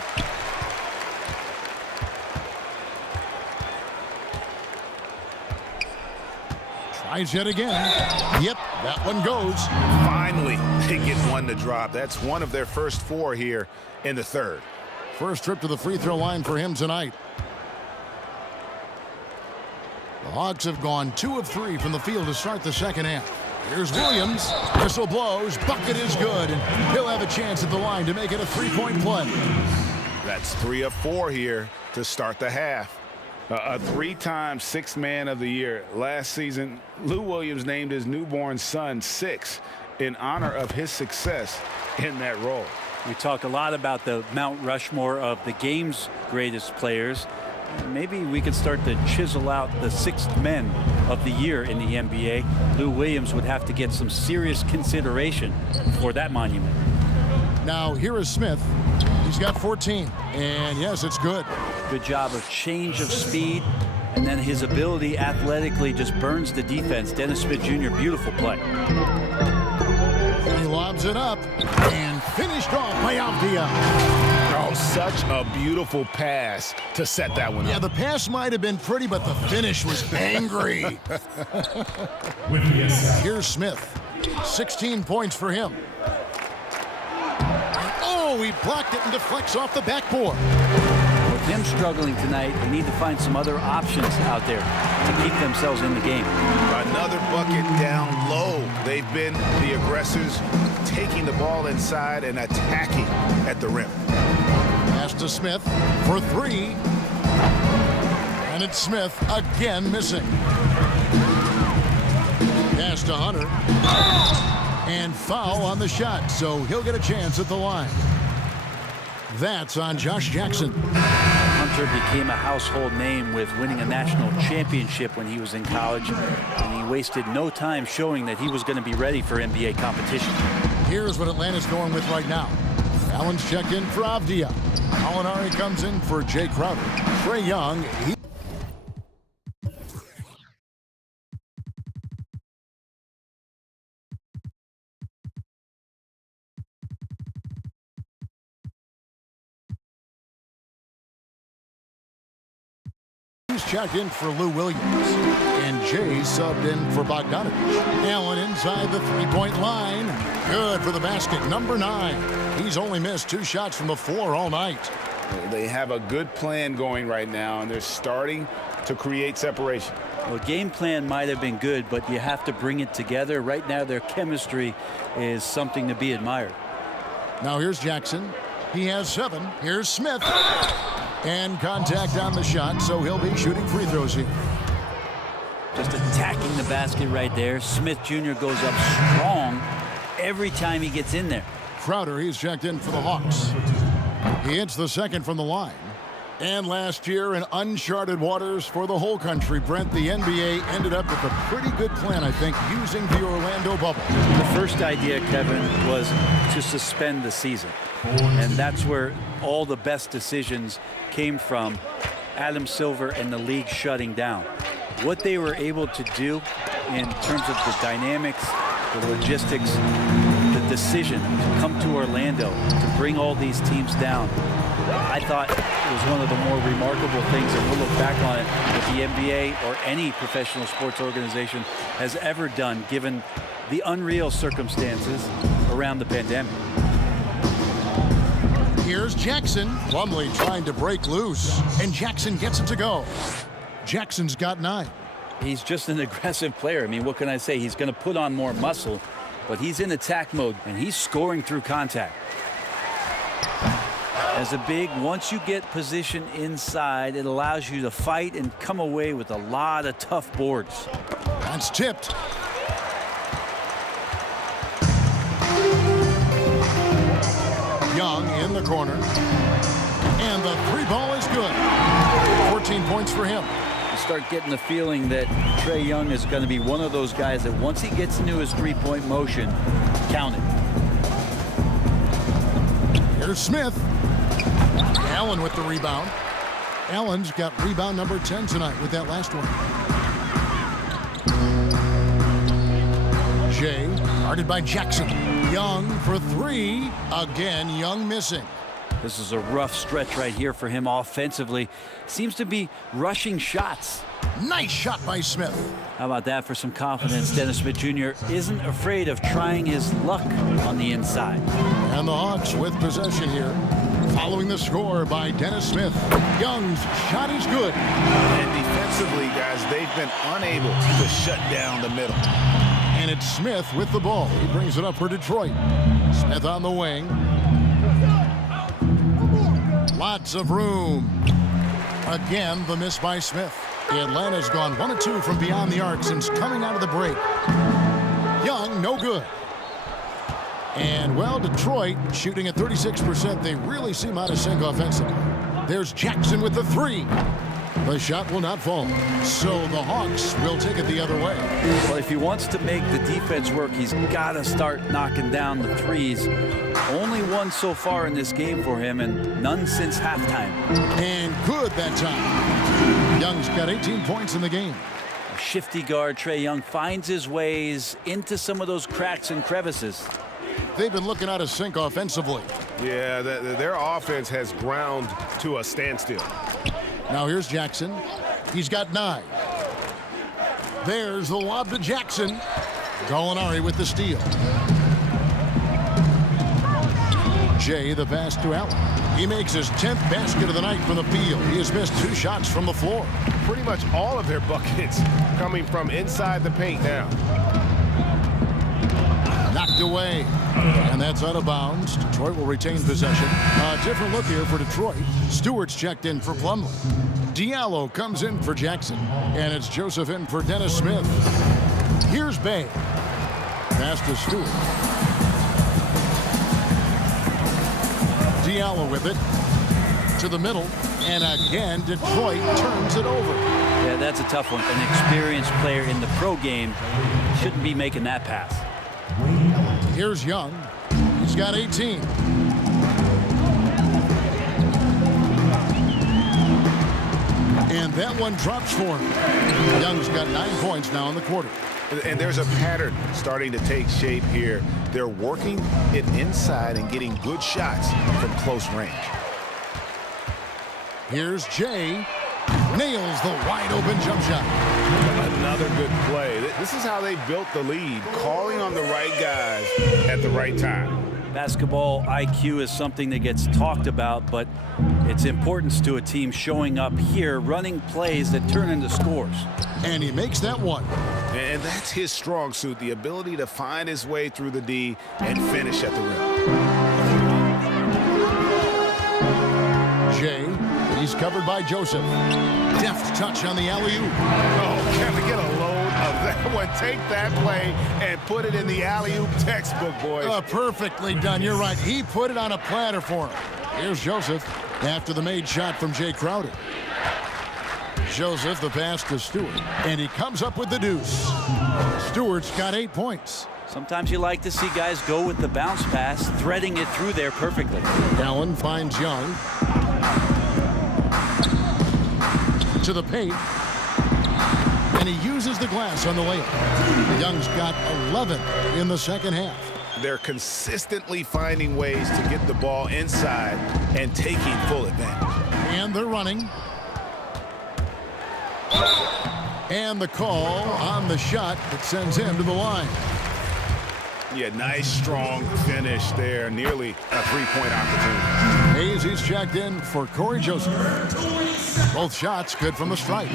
Tries yet again. Yep, that one goes. Finally, they get one to drop. That's one of their first 4 here in the third. First trip to the free throw line for him tonight. The Hawks have gone 2 of 3 from the field to start the second half. Here's Williams. Whistle blows. Bucket is good. And he'll have a chance at the line to make it a 3-point play. That's 3 of 4 here to start the half. A 3-time Sixth Man of the Year. Last season, Lou Williams named his newborn son 6 in honor of his success in that role. We talk a lot about the Mount Rushmore of the game's greatest players. Maybe we could start to chisel out the sixth men of the year in the NBA. Lou Williams would have to get some serious consideration for that monument. Now here is Smith. He's got 14. And yes, it's good. Good job of change of speed. And then his ability athletically just burns the defense. Dennis Smith Jr., beautiful play. He lobs it up and finished off by Avdia. Oh, such a beautiful pass to set that one up. Yeah, the pass might have been pretty, but the finish was angry. Here's Smith. 16 points for him. Oh, he blocked it and deflects off the backboard. With him struggling tonight, they need to find some other options out there to keep themselves in the game. Another bucket down low. They've been the aggressors, taking the ball inside and attacking at the rim. Pass to Smith for 3. And it's Smith again missing. Pass to Hunter. And foul on the shot, so he'll get a chance at the line. That's on Josh Jackson. Hunter became a household name with winning a national championship when he was in college, and he wasted no time showing that he was going to be ready for NBA competition. Here's what Atlanta's going with right now. Allen's checked in for Avdia. Molinari comes in for Jay Crowder. Trae Young, he's checked in for Lou Williams. And Jay subbed in for Bogdanovich. Allen inside the three-point line. Good for the basket, number 9. He's only missed 2 shots from the floor all night. They have a good plan going right now, and they're starting to create separation. Well, game plan might have been good, but you have to bring it together. Right now, their chemistry is something to be admired. Now here's Jackson. He has 7. Here's Smith. And contact on the shot, so he'll be shooting free throws here. Just attacking the basket right there. Smith Jr. goes up strong every time he gets in there. Crowder, he's checked in for the Hawks. He hits the second from the line. And last year in uncharted waters for the whole country, Brent, the NBA ended up with a pretty good plan, I think, using the Orlando bubble. The first idea, Kevin, was to suspend the season. And that's where all the best decisions came from. Adam Silver and the league shutting down. What they were able to do in terms of the dynamics, the logistics, the decision to come to Orlando, to bring all these teams down, I thought it was one of the more remarkable things, and we'll look back on it, that the NBA or any professional sports organization has ever done, given the unreal circumstances around the pandemic. Here's Jackson. Plumlee trying to break loose, and Jackson gets it to go. Jackson's got 9. He's just an aggressive player. I mean, what can I say? He's going to put on more muscle, but he's in attack mode, and he's scoring through contact. As a big, once you get position inside, it allows you to fight and come away with a lot of tough boards. That's tipped. Young in the corner. And the 3 ball is good. 14 points for him. You start getting the feeling that Trae Young is going to be one of those guys that once he gets into his three-point motion, count it. Here's Smith. Allen with the rebound. Allen's got rebound number 10 tonight with that last one. Jay, guarded by Jackson. Young for 3. Again, Young missing. This is a rough stretch right here for him offensively. Seems to be rushing shots. Nice shot by Smith. How about that for some confidence? Dennis Smith Jr. isn't afraid of trying his luck on the inside. And the Hawks with possession here. Following the score by Dennis Smith. Young's shot is good. And defensively, guys, they've been unable to shut down the middle. And it's Smith with the ball. He brings it up for Detroit. Smith on the wing. Lots of room. Again, the miss by Smith. Atlanta's gone 1 of 2 from beyond the arc since coming out of the break. Young, no good. And, well, Detroit shooting at 36%. They really seem out of sync offensively. There's Jackson with the 3. The shot will not fall. So the Hawks will take it the other way. Well, if he wants to make the defense work, he's got to start knocking down the threes. Only one so far in this game for him, and none since halftime. And good that time. Young's got 18 points in the game. A shifty guard, Trae Young, finds his ways into some of those cracks and crevices. They've been looking out of sync offensively. Yeah, their offense has ground to a standstill. Now here's Jackson. He's got 9. There's the lob to Jackson. Gallinari with the steal. Jay the pass to Allen. He makes his 10th basket of the night from the field. He has missed 2 shots from the floor. Pretty much all of their buckets coming from inside the paint now. Knocked away. And that's out of bounds. Detroit will retain possession. A different look here for Detroit. Stewart's checked in for Plumlee. Diallo comes in for Jackson. And it's Joseph in for Dennis Smith. Here's Bay. Pass to Stewart. Diallo with it. To the middle. And again, Detroit turns it over. Yeah, that's a tough one. An experienced player in the pro game shouldn't be making that pass. Here's Young. He's got 18. And that one drops for him. Young's got 9 points now in the quarter. And there's a pattern starting to take shape here. They're working it inside and getting good shots from close range. Here's Jay. Nails the wide-open jump shot. Another good play. This is how they built the lead, calling on the right guys at the right time. Basketball IQ is something that gets talked about, but its importance to a team showing up here, running plays that turn into scores. And he makes that one. And that's his strong suit, the ability to find his way through the D and finish at the rim. Jay, he's covered by Joseph. Deft touch on the alley-oop. Oh, can we get a load of that one? Take that play and put it in the alley-oop textbook, boys. Perfectly done. You're right. He put it on a platter for him. Here's Joseph after the made shot from Jay Crowder. Joseph, the pass to Stewart. And he comes up with the deuce. Stewart's got 8 points. Sometimes you like to see guys go with the bounce pass, threading it through there perfectly. Allen finds Young. To the paint. And he uses the glass on the layup. Young's got 11 in the second half. They're consistently finding ways to get the ball inside and taking full advantage. And they're running. And the call on the shot that sends him to the line. Yeah, nice, strong finish there. Nearly a three-point opportunity. Hayes, he's checked in for Corey Joseph. Both shots good from the stripe.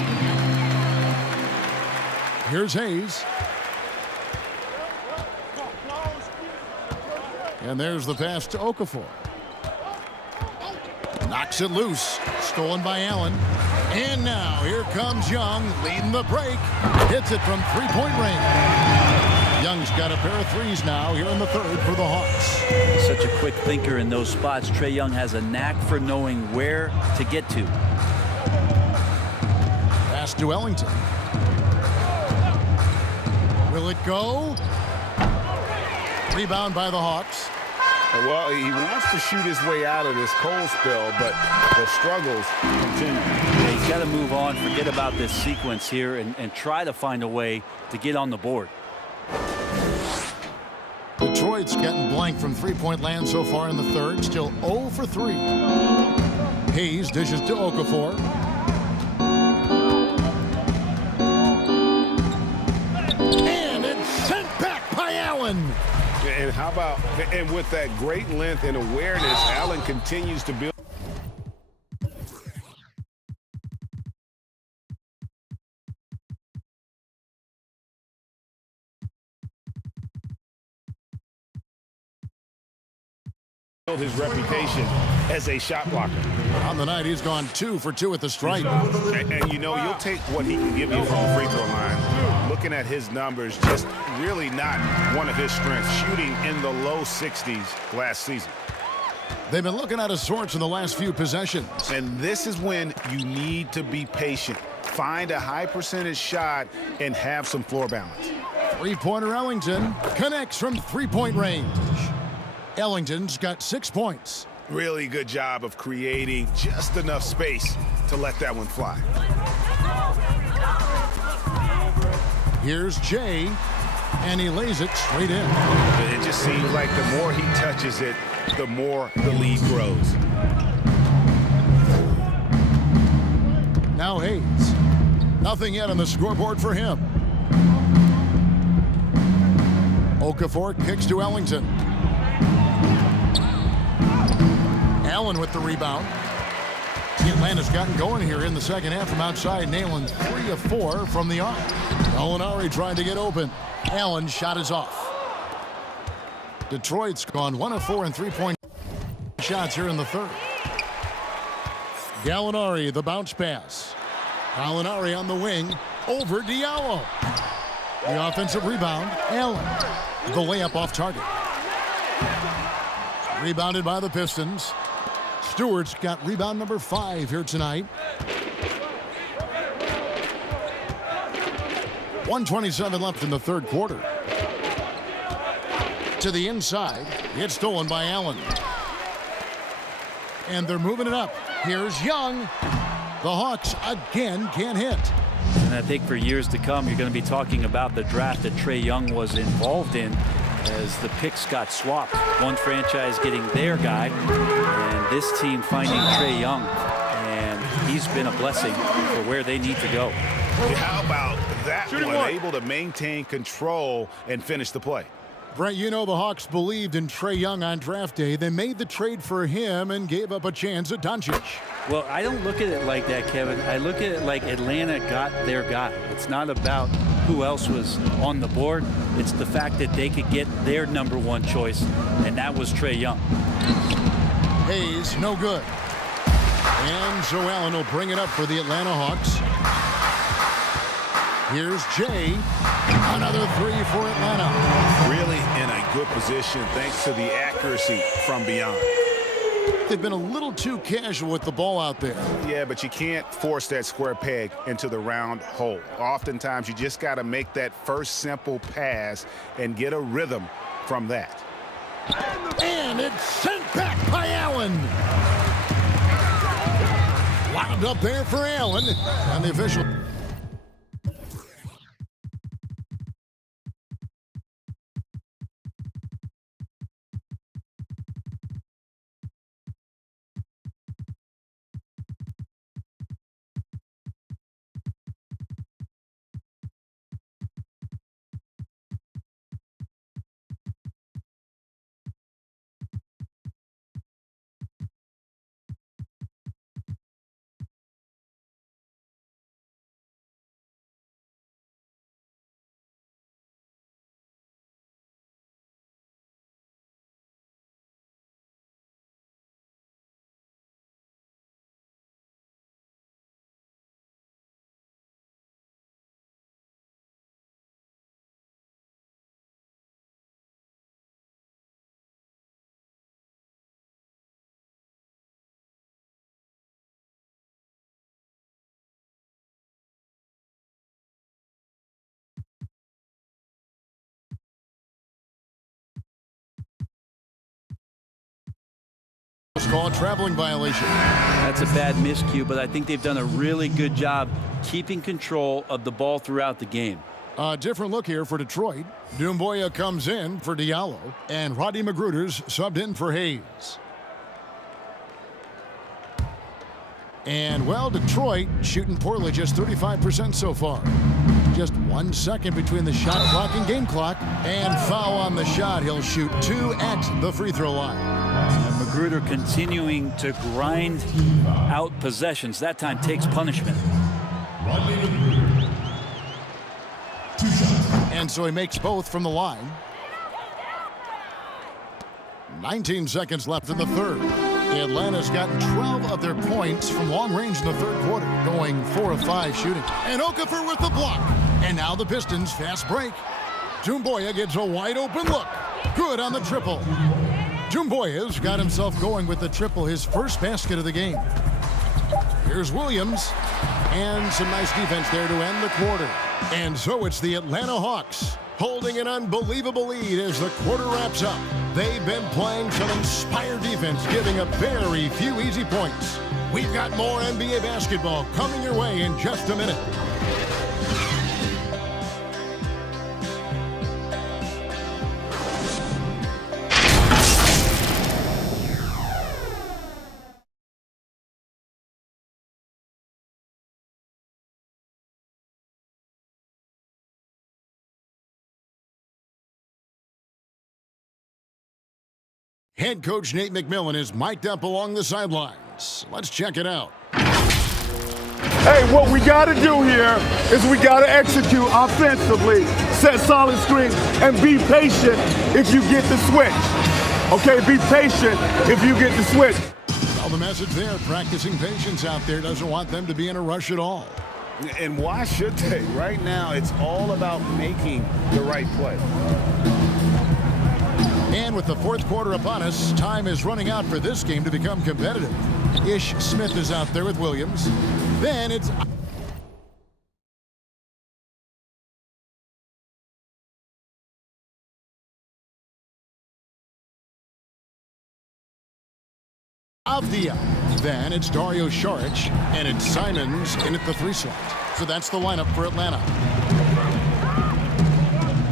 Here's Hayes. And there's the pass to Okafor. Knocks it loose. Stolen by Allen. And now here comes Young leading the break. Hits it from three-point range. Young's got a pair of threes now here in the third for the Hawks. Such a quick thinker in those spots. Trae Young has a knack for knowing where to get to. Pass to Ellington. Will it go? Rebound by the Hawks. Well, he wants to shoot his way out of this cold spell, but the struggles continue. Yeah, he's got to move on, forget about this sequence here, and try to find a way to get on the board. Detroit's getting blank from three-point land so far in the third. Still 0 for 3. Hayes dishes to Okafor. And it's sent back by Allen. And how about, and with that great length and awareness, Allen continues to build. His reputation as a shot blocker. On the night, he's gone 2 for 2 at the stripe. And you know, you'll take what he can give you from the free throw line. Looking at his numbers, just really not one of his strengths. Shooting in the low 60s last season. They've been looking at his sorts in the last few possessions. And this is when you need to be patient. Find a high percentage shot and have some floor balance. Three-pointer Ellington connects from three-point range. Ellington's got 6 points. Really good job of creating just enough space to let that one fly. Here's Jay, and he lays it straight in. It just seems like the more he touches it, the more the lead grows. Now Hayes. Nothing yet on the scoreboard for him. Okafor kicks to Ellington. Allen with the rebound. Atlanta's gotten going here in the second half from outside, nailing 3 of 4 from the arc. Gallinari trying to get open. Allen's shot is off. Detroit's gone 1 of 4 in three-point shots here in the third. Gallinari, the bounce pass. Gallinari on the wing over Diallo. The offensive rebound, Allen. The layup off target. Rebounded by the Pistons. Stewart's got rebound number 5 here tonight. 1:27 left in the third quarter. To the inside. It's stolen by Allen. And they're moving it up. Here's Young. The Hawks again can't hit. And I think for years to come, you're going to be talking about the draft that Trae Young was involved in as the picks got swapped. One franchise getting their guy, and this team finding Trae Young. And he's been a blessing for where they need to go. How about that one? Able to maintain control and finish the play. Brett, you know the Hawks believed in Trae Young on draft day. They made the trade for him and gave up a chance at Doncic. Well, I don't look at it like that, Kevin. I look at it like Atlanta got their guy. It's not about who else was on the board. It's the fact that they could get their number 1 choice, and that was Trae Young. Hayes, no good. And so Allen will bring it up for the Atlanta Hawks. Here's Jay. Another 3 for Atlanta. Really in a good position thanks to the accuracy from beyond. They've been a little too casual with the ball out there. Yeah, but you can't force that square peg into the round hole. Oftentimes, you just got to make that first simple pass and get a rhythm from that. And it's sent back by Allen. Wound up there for Allen. And the official. It's called traveling violation. That's a bad miscue, but I think they've done a really good job keeping control of the ball throughout the game. A different look here for Detroit. Doumbouya comes in for Diallo, and Rodney Magruder's subbed in for Hayes. And, well, Detroit shooting poorly, just 35% so far. Just 1 second between the shot clock and game clock. And foul on the shot. He'll shoot 2 at the free throw line. And Magruder continuing to grind out possessions. That time takes punishment. And so he makes both from the line. 19 seconds left in the third. Atlanta's gotten 12 of their points from long range in the third quarter, going 4 of 5 shooting. And Okafor with the block. And now the Pistons fast break. Doumbouya gets a wide open look. Good on the triple. Doumbouya's got himself going with the triple, his first basket of the game. Here's Williams. And some nice defense there to end the quarter. And so it's the Atlanta Hawks holding an unbelievable lead as the quarter wraps up. They've been playing some inspired defense, giving up very few easy points. We've got more NBA basketball coming your way in just a minute. Head coach Nate McMillan is mic'd up along the sidelines. Let's check it out. Hey, what we got to do here is we got to execute offensively, set solid screens, and be patient if you get the switch. Okay, be patient if you get the switch. Well, the message there, practicing patience out there, doesn't want them to be in a rush at all. And why should they? Right now, it's all about making the right play. And with the fourth quarter upon us, time is running out for this game to become competitive. Ish Smith is out there with Williams. Then it's Avdia. Then it's Dario Saric, and it's Simons in at the 3 slot. So that's the lineup for Atlanta.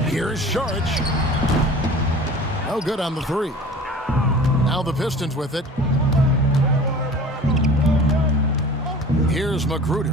Here's Saric. No good on the 3. Now the Pistons with it. Here's Magruder.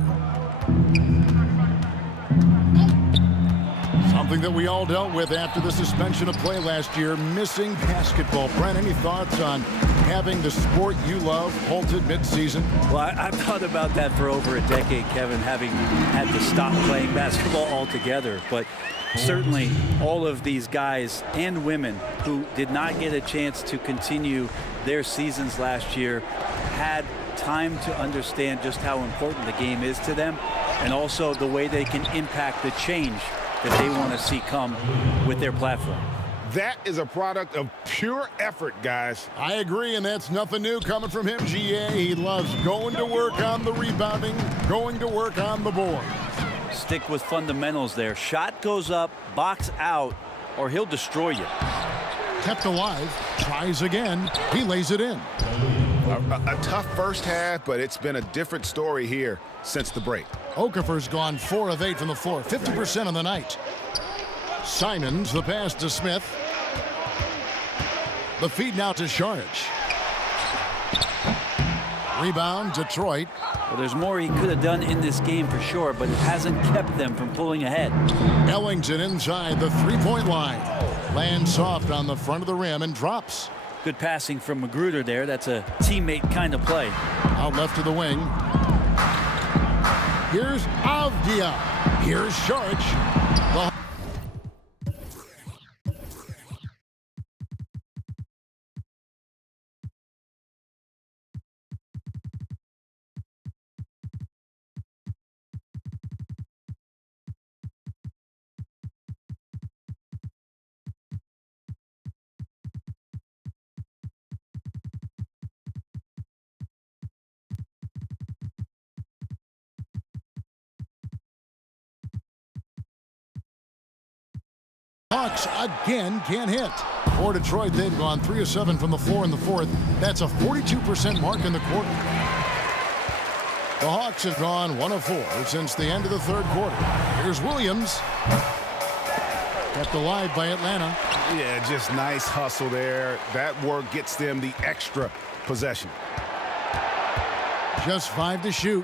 Something that we all dealt with after the suspension of play last year, missing basketball. Brent, any thoughts on having the sport you love halted mid-season? Well, I've thought about that for over a decade, Kevin, having had to stop playing basketball altogether. But certainly all of these guys and women who did not get a chance to continue their seasons last year had time to understand just how important the game is to them, and also the way they can impact the change that they want to see come with their platform. That is a product of pure effort, guys. I agree, and that's nothing new coming from him, GA. He loves going to work on the rebounding, going to work on the board. Stick with fundamentals there. Shot goes up, box out, or he'll destroy you. Kept alive, tries again. He lays it in. A tough first half, but it's been a different story here since the break. Okafor's gone 4 of 8 from the floor, 50% on the night. Simons, the pass to Smith. The feed now to Saric. Rebound, Detroit. Well, there's more he could have done in this game for sure, but it hasn't kept them from pulling ahead. Ellington inside the 3-point line. Lands soft on the front of the rim and drops. Good passing from Magruder there. That's a teammate kind of play. Out left to the wing. Here's Avdia. Here's Saric. The Hawks again can't hit. For Detroit, they've gone 3 of 7 from the floor in the fourth. That's a 42% mark in the quarter. The Hawks have gone 1 of 4 since the end of the third quarter. Here's Williams. Kept alive by Atlanta. Yeah, just nice hustle there. That work gets them the extra possession. Just 5 to shoot.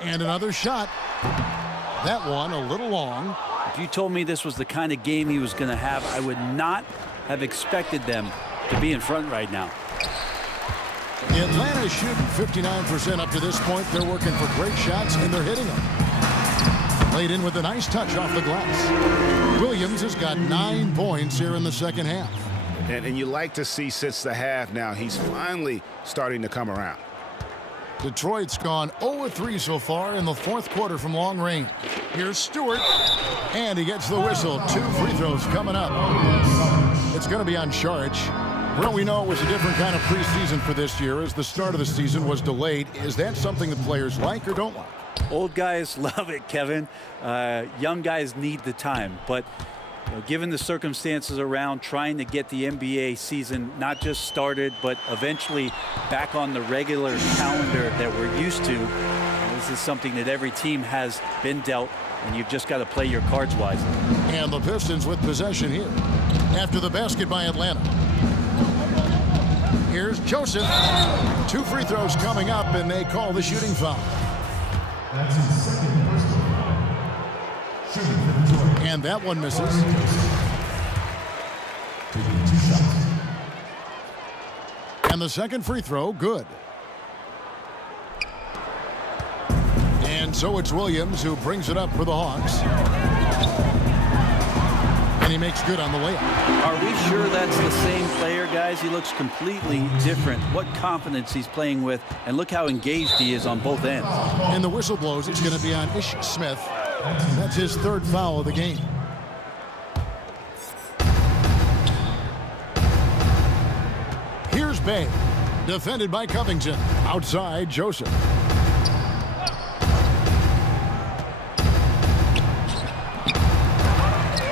And another shot. That one a little long. If you told me this was the kind of game he was going to have, I would not have expected them to be in front right now. Atlanta is shooting 59% up to this point. They're working for great shots, and they're hitting them. Laid in with a nice touch off the glass. Williams has got 9 points here in the second half. And you like to see since the half now, he's finally starting to come around. Detroit's gone 0 of 3 so far in the fourth quarter from long range. Here's Stewart, and he gets the whistle. 2 free throws coming up. It's going to be on Saric. Well, we know it was a different kind of preseason for this year as the start of the season was delayed. Is that something that players like or don't like? Old guys love it, Kevin. Young guys need the time, but given the circumstances around trying to get the NBA season not just started, but eventually back on the regular calendar that we're used to, this is something that every team has been dealt, and you've just got to play your cards wisely. And the Pistons with possession here after the basket by Atlanta. Here's Joseph. 2 free throws coming up, and they call the shooting foul. That's his second personal foul. Shooting for Detroit. And that one misses. Taking 2 shots. And the second free throw, good. And so it's Williams who brings it up for the Hawks. And he makes good on the layup. Are we sure that's the same player, guys? He looks completely different. What confidence he's playing with, and look how engaged he is on both ends. And the whistle blows. It's going to be on Ish Smith. That's his 3rd foul of the game. Bay. Defended by Covington. Outside, Joseph.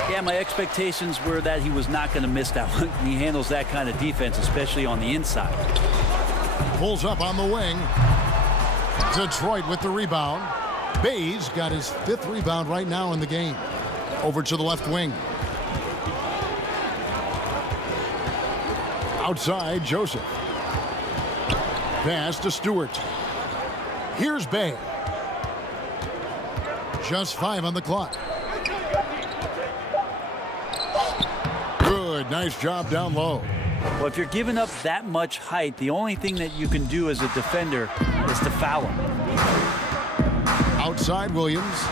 Yeah, my expectations were that he was not going to miss that one. He handles that kind of defense, especially on the inside. Pulls up on the wing. Detroit with the rebound. Bay's got his 5th rebound right now in the game. Over to the left wing. Outside, Joseph. Pass to Stewart. Here's Bay. Just 5 on the clock. Good, nice job down low. Well, if you're giving up that much height, the only thing that you can do as a defender is to foul him. Outside, Williams.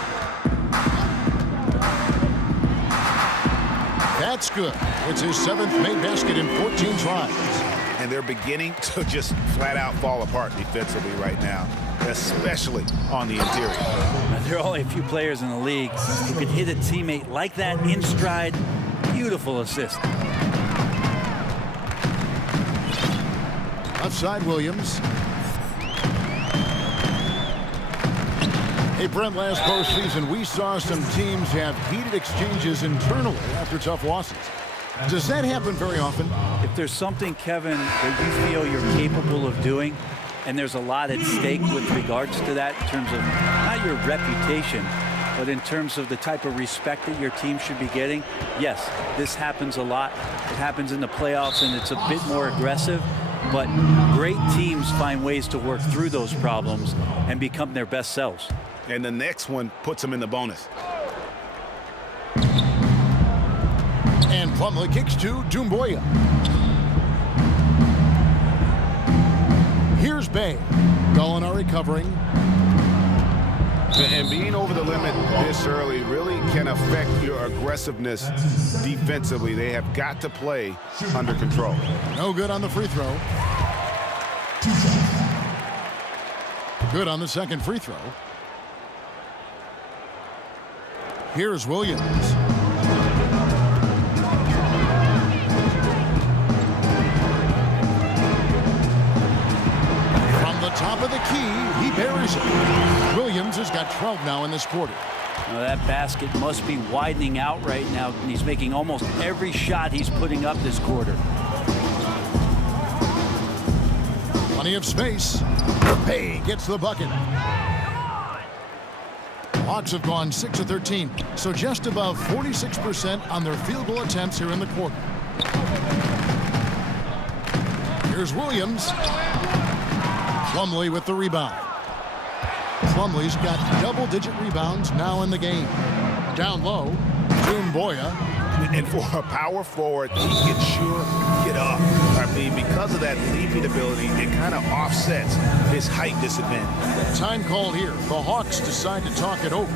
That's good. It's his 7th made basket in 14 tries. And they're beginning to just flat out fall apart defensively right now, especially on the interior. Now, there are only a few players in the league who can hit a teammate like that in stride. Beautiful assist. Outside, Williams. Hey, Brent, last postseason, we saw some teams have heated exchanges internally after tough losses. Does that happen very often? If there's something, Kevin, that you feel you're capable of doing, and there's a lot at stake with regards to that in terms of not your reputation, but in terms of the type of respect that your team should be getting, yes, this happens a lot. It happens in the playoffs, and it's a bit more aggressive. But great teams find ways to work through those problems and become their best selves. And the next one puts them in the bonus. And Plumlee kicks to Doumbouya. Here's Bay. Gallinari covering. And being over the limit this early really can affect your aggressiveness defensively. They have got to play under control. No good on the free throw. Good on the second free throw. Here's Williams. From the top of the key, he buries it. Williams has got 12 now in this quarter. Now that basket must be widening out right now, and he's making almost every shot he's putting up this quarter. Plenty of space. Bay gets the bucket. Hawks have gone 6 of 13, so just above 46% on their field goal attempts here in the quarter. Here's Williams. Plumlee with the rebound. Plumlee's got double-digit rebounds now in the game. Down low, Doumbouya. And for a power forward, he can sure get up. I mean, because of that leaping ability, it kind of offsets his height disadvantage. Time called here. The Hawks decide to talk it over.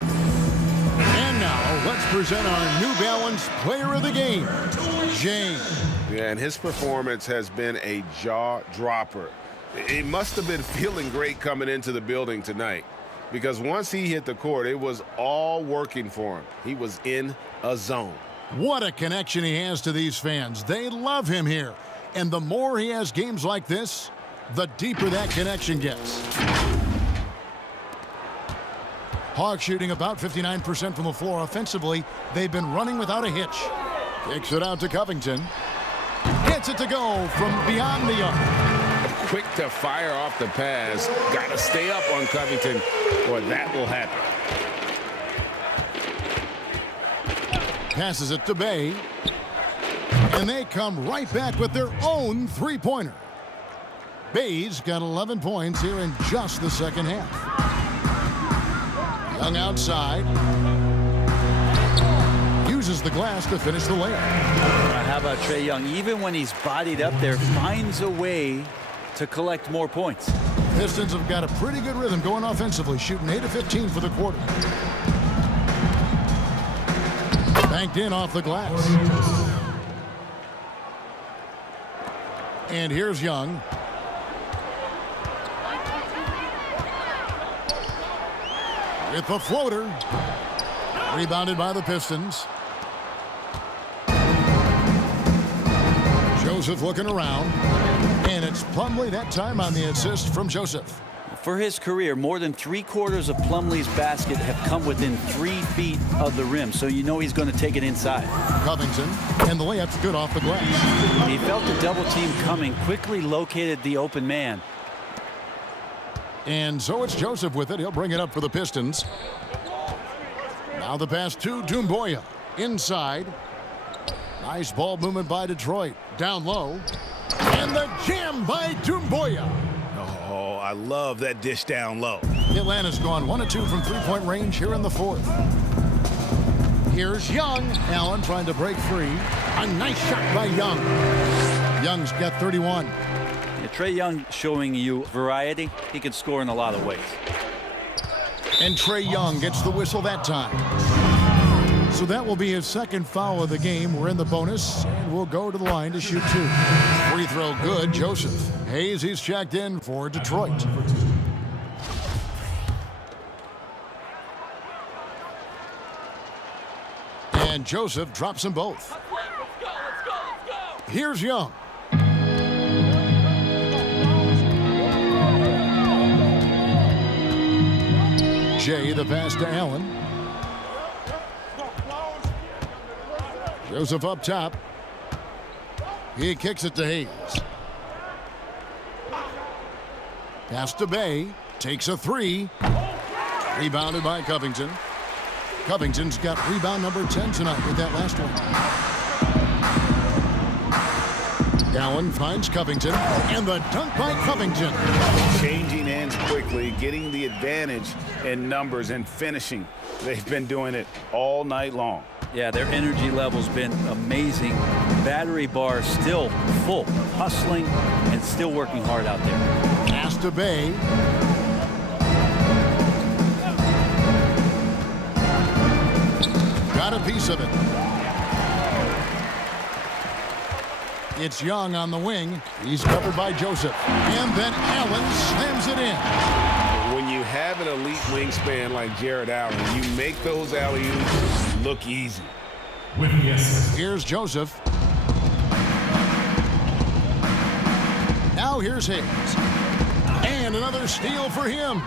And now, let's present our New Balance Player of the Game, James. Yeah, and his performance has been a jaw-dropper. He must have been feeling great coming into the building tonight, because once he hit the court, it was all working for him. He was in a zone. What a connection he has to these fans. They love him here. And the more he has games like this, the deeper that connection gets. Hawks shooting about 59% from the floor offensively. They've been running without a hitch. Kicks it out to Covington. Gets it to go from beyond the arc. Quick to fire off the pass. Got to stay up on Covington, or that will happen. Passes it to Bay. And they come right back with their own three-pointer. Bay's got 11 points here in just the second half. Young outside. Uses the glass to finish the layup. How about Trae Young? Even when he's bodied up there, finds a way to collect more points. Pistons have got a pretty good rhythm going offensively, shooting 8 of 15 for the quarter. Banked in off the glass. And here's Young. With the floater. Rebounded by the Pistons. Joseph looking around. And it's Plumlee that time on the assist from Joseph. For his career, more than 3/4 of Plumlee's basket have come within 3 feet of the rim, so you know he's going to take it inside. Covington, and the layup's good off the glass. He felt the double team coming, quickly located the open man. And so it's Joseph with it. He'll bring it up for the Pistons. Now the pass to Doumbouya. Inside. Nice ball movement by Detroit. Down low. And the jam by Doumbouya. Oh, I love that dish down low. Atlanta's gone 1 of 2 from three-point range here in the fourth. Here's Young. Allen trying to break free. A nice shot by Young. Young's got 31. Yeah, Trae Young showing you variety. He can score in a lot of ways. And Trae Young gets the whistle that time. So that will be his second foul of the game. We're in the bonus, and we'll go to the line to shoot 2. Free throw good, Joseph. Hayes, he's checked in for Detroit. And Joseph drops them both. Here's Young. Jay, the pass to Allen. Joseph up top. He kicks it to Hayes. Pass to Bay. Takes a 3. Rebounded by Covington. Covington's got rebound number 10 tonight with that last one. Allen finds Covington. And the dunk by Covington. Changing ends quickly, getting the advantage in numbers and finishing. They've been doing it all night long. Yeah, their energy level's been amazing. Battery bar still full, hustling and still working hard out there. Pass to Bay. Got a piece of it. It's Young on the wing. He's covered by Joseph. And then Allen slams it in. When you have an elite wingspan like Jared Allen, you make those alley-oops look easy. Here's Joseph. Now here's Hayes. And another steal for him.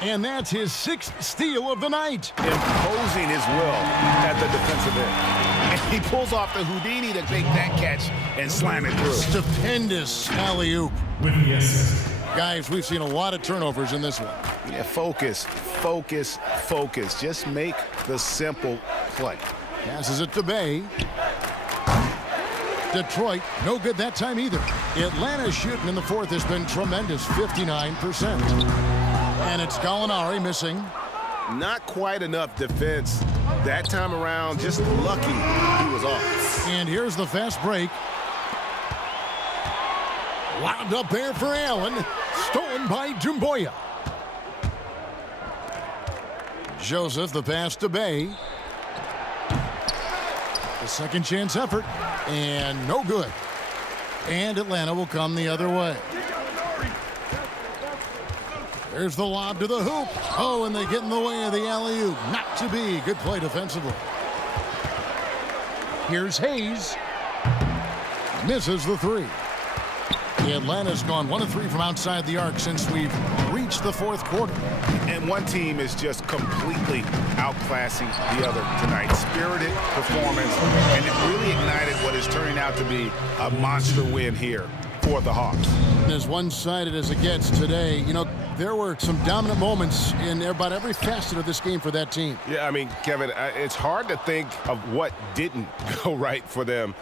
And that's his 6th steal of the night. Imposing his will at the defensive end. And he pulls off the Houdini to make that catch and slam it through. Stupendous alley-oop. Guys, we've seen a lot of turnovers in this one. Yeah, focus, focus, focus. Just make the simple play. Passes it to Bay. Detroit, no good that time either. Atlanta's shooting in the fourth has been tremendous, 59%. And it's Gallinari missing. Not quite enough defense that time around. Just lucky he was off. And here's the fast break. Wound up there for Allen. Stolen by Doumbouya. Joseph, the pass to Bay. A second chance effort. And no good. And Atlanta will come the other way. There's the lob to the hoop. Oh, and they get in the way of the alley-oop. Not to be. Good play defensively. Here's Hayes. Misses the 3. Atlanta's gone 1 of 3 from outside the arc since we've reached the fourth quarter. And one team is just completely outclassing the other tonight. Spirited performance, and it really ignited what is turning out to be a monster win here for the Hawks. As one-sided as it gets today, you know, there were some dominant moments in about every facet of this game for that team. Yeah, I mean, Kevin, it's hard to think of what didn't go right for them.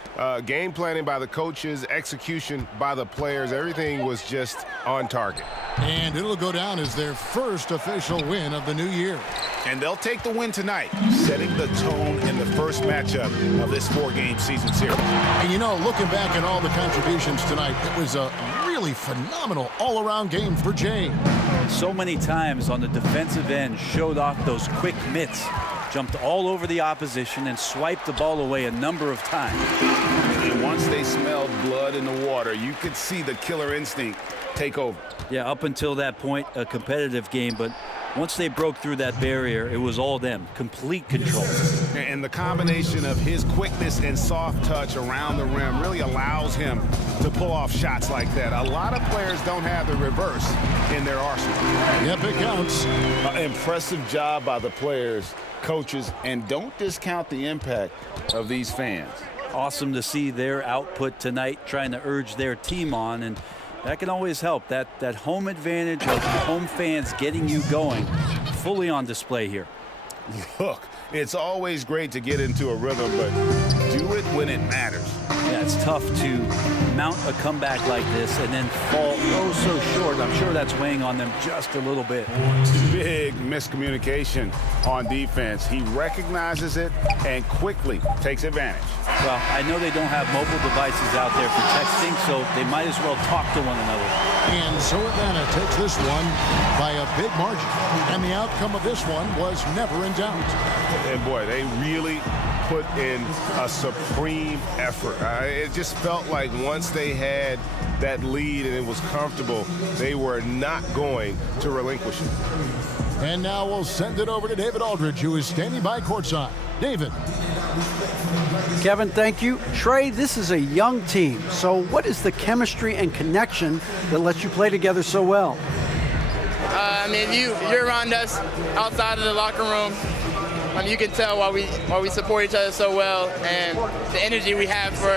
Game planning by the coaches, execution by the players, everything was just on target. And it'll go down as their first official win of the new year. And they'll take the win tonight, setting the tone in the first matchup of this 4-game season series. And you know, looking back at all the contributions tonight, it was a really phenomenal all-around game for Jay. So many times on the defensive end, showed off those quick mitts, jumped all over the opposition and swiped the ball away a number of times. And once they smelled blood in the water, you could see the killer instinct take over. Yeah, up until that point, a competitive game, but once they broke through that barrier, it was all them, complete control. And the combination of his quickness and soft touch around the rim really allows him to pull off shots like that. A lot of players don't have the reverse in their arsenal. Yep, it counts. Impressive job by the players, coaches, and don't discount the impact of these fans. Awesome to see their output tonight, trying to urge their team on, and that can always help. That home advantage of home fans getting you going, fully on display here. Look, it's always great to get into a rhythm, but do it when it matters. Yeah, it's tough to mount a comeback like this and then fall oh so short. I'm sure that's weighing on them just a little bit. Big miscommunication on defense. He recognizes it and quickly takes advantage. Well, I know they don't have mobile devices out there for texting, so they might as well talk to one another. And so Atlanta takes this one by a big margin. And the outcome of this one was never in doubt. And boy, they really put in a supreme effort. It just felt like once they had that lead and it was comfortable, they were not going to relinquish it. And now we'll send it over to David Aldridge, who is standing by courtside. David. Kevin, thank you. Trey, this is a young team. So what is the chemistry and connection that lets you play together so well? I mean, you're around us outside of the locker room. I mean, you can tell why we support each other so well, and the energy we have for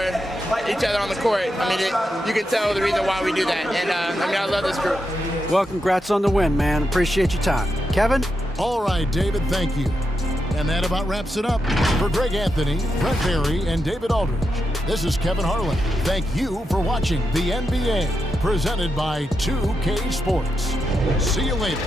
each other on the court. I mean, you can tell the reason why we do that. And I mean, I love this group. Well, congrats on the win, man. Appreciate your time. Kevin? All right, David, thank you. And that about wraps it up. For Greg Anthony, Brent Berry, and David Aldridge, this is Kevin Harlan. Thank you for watching the NBA, presented by 2K Sports. See you later.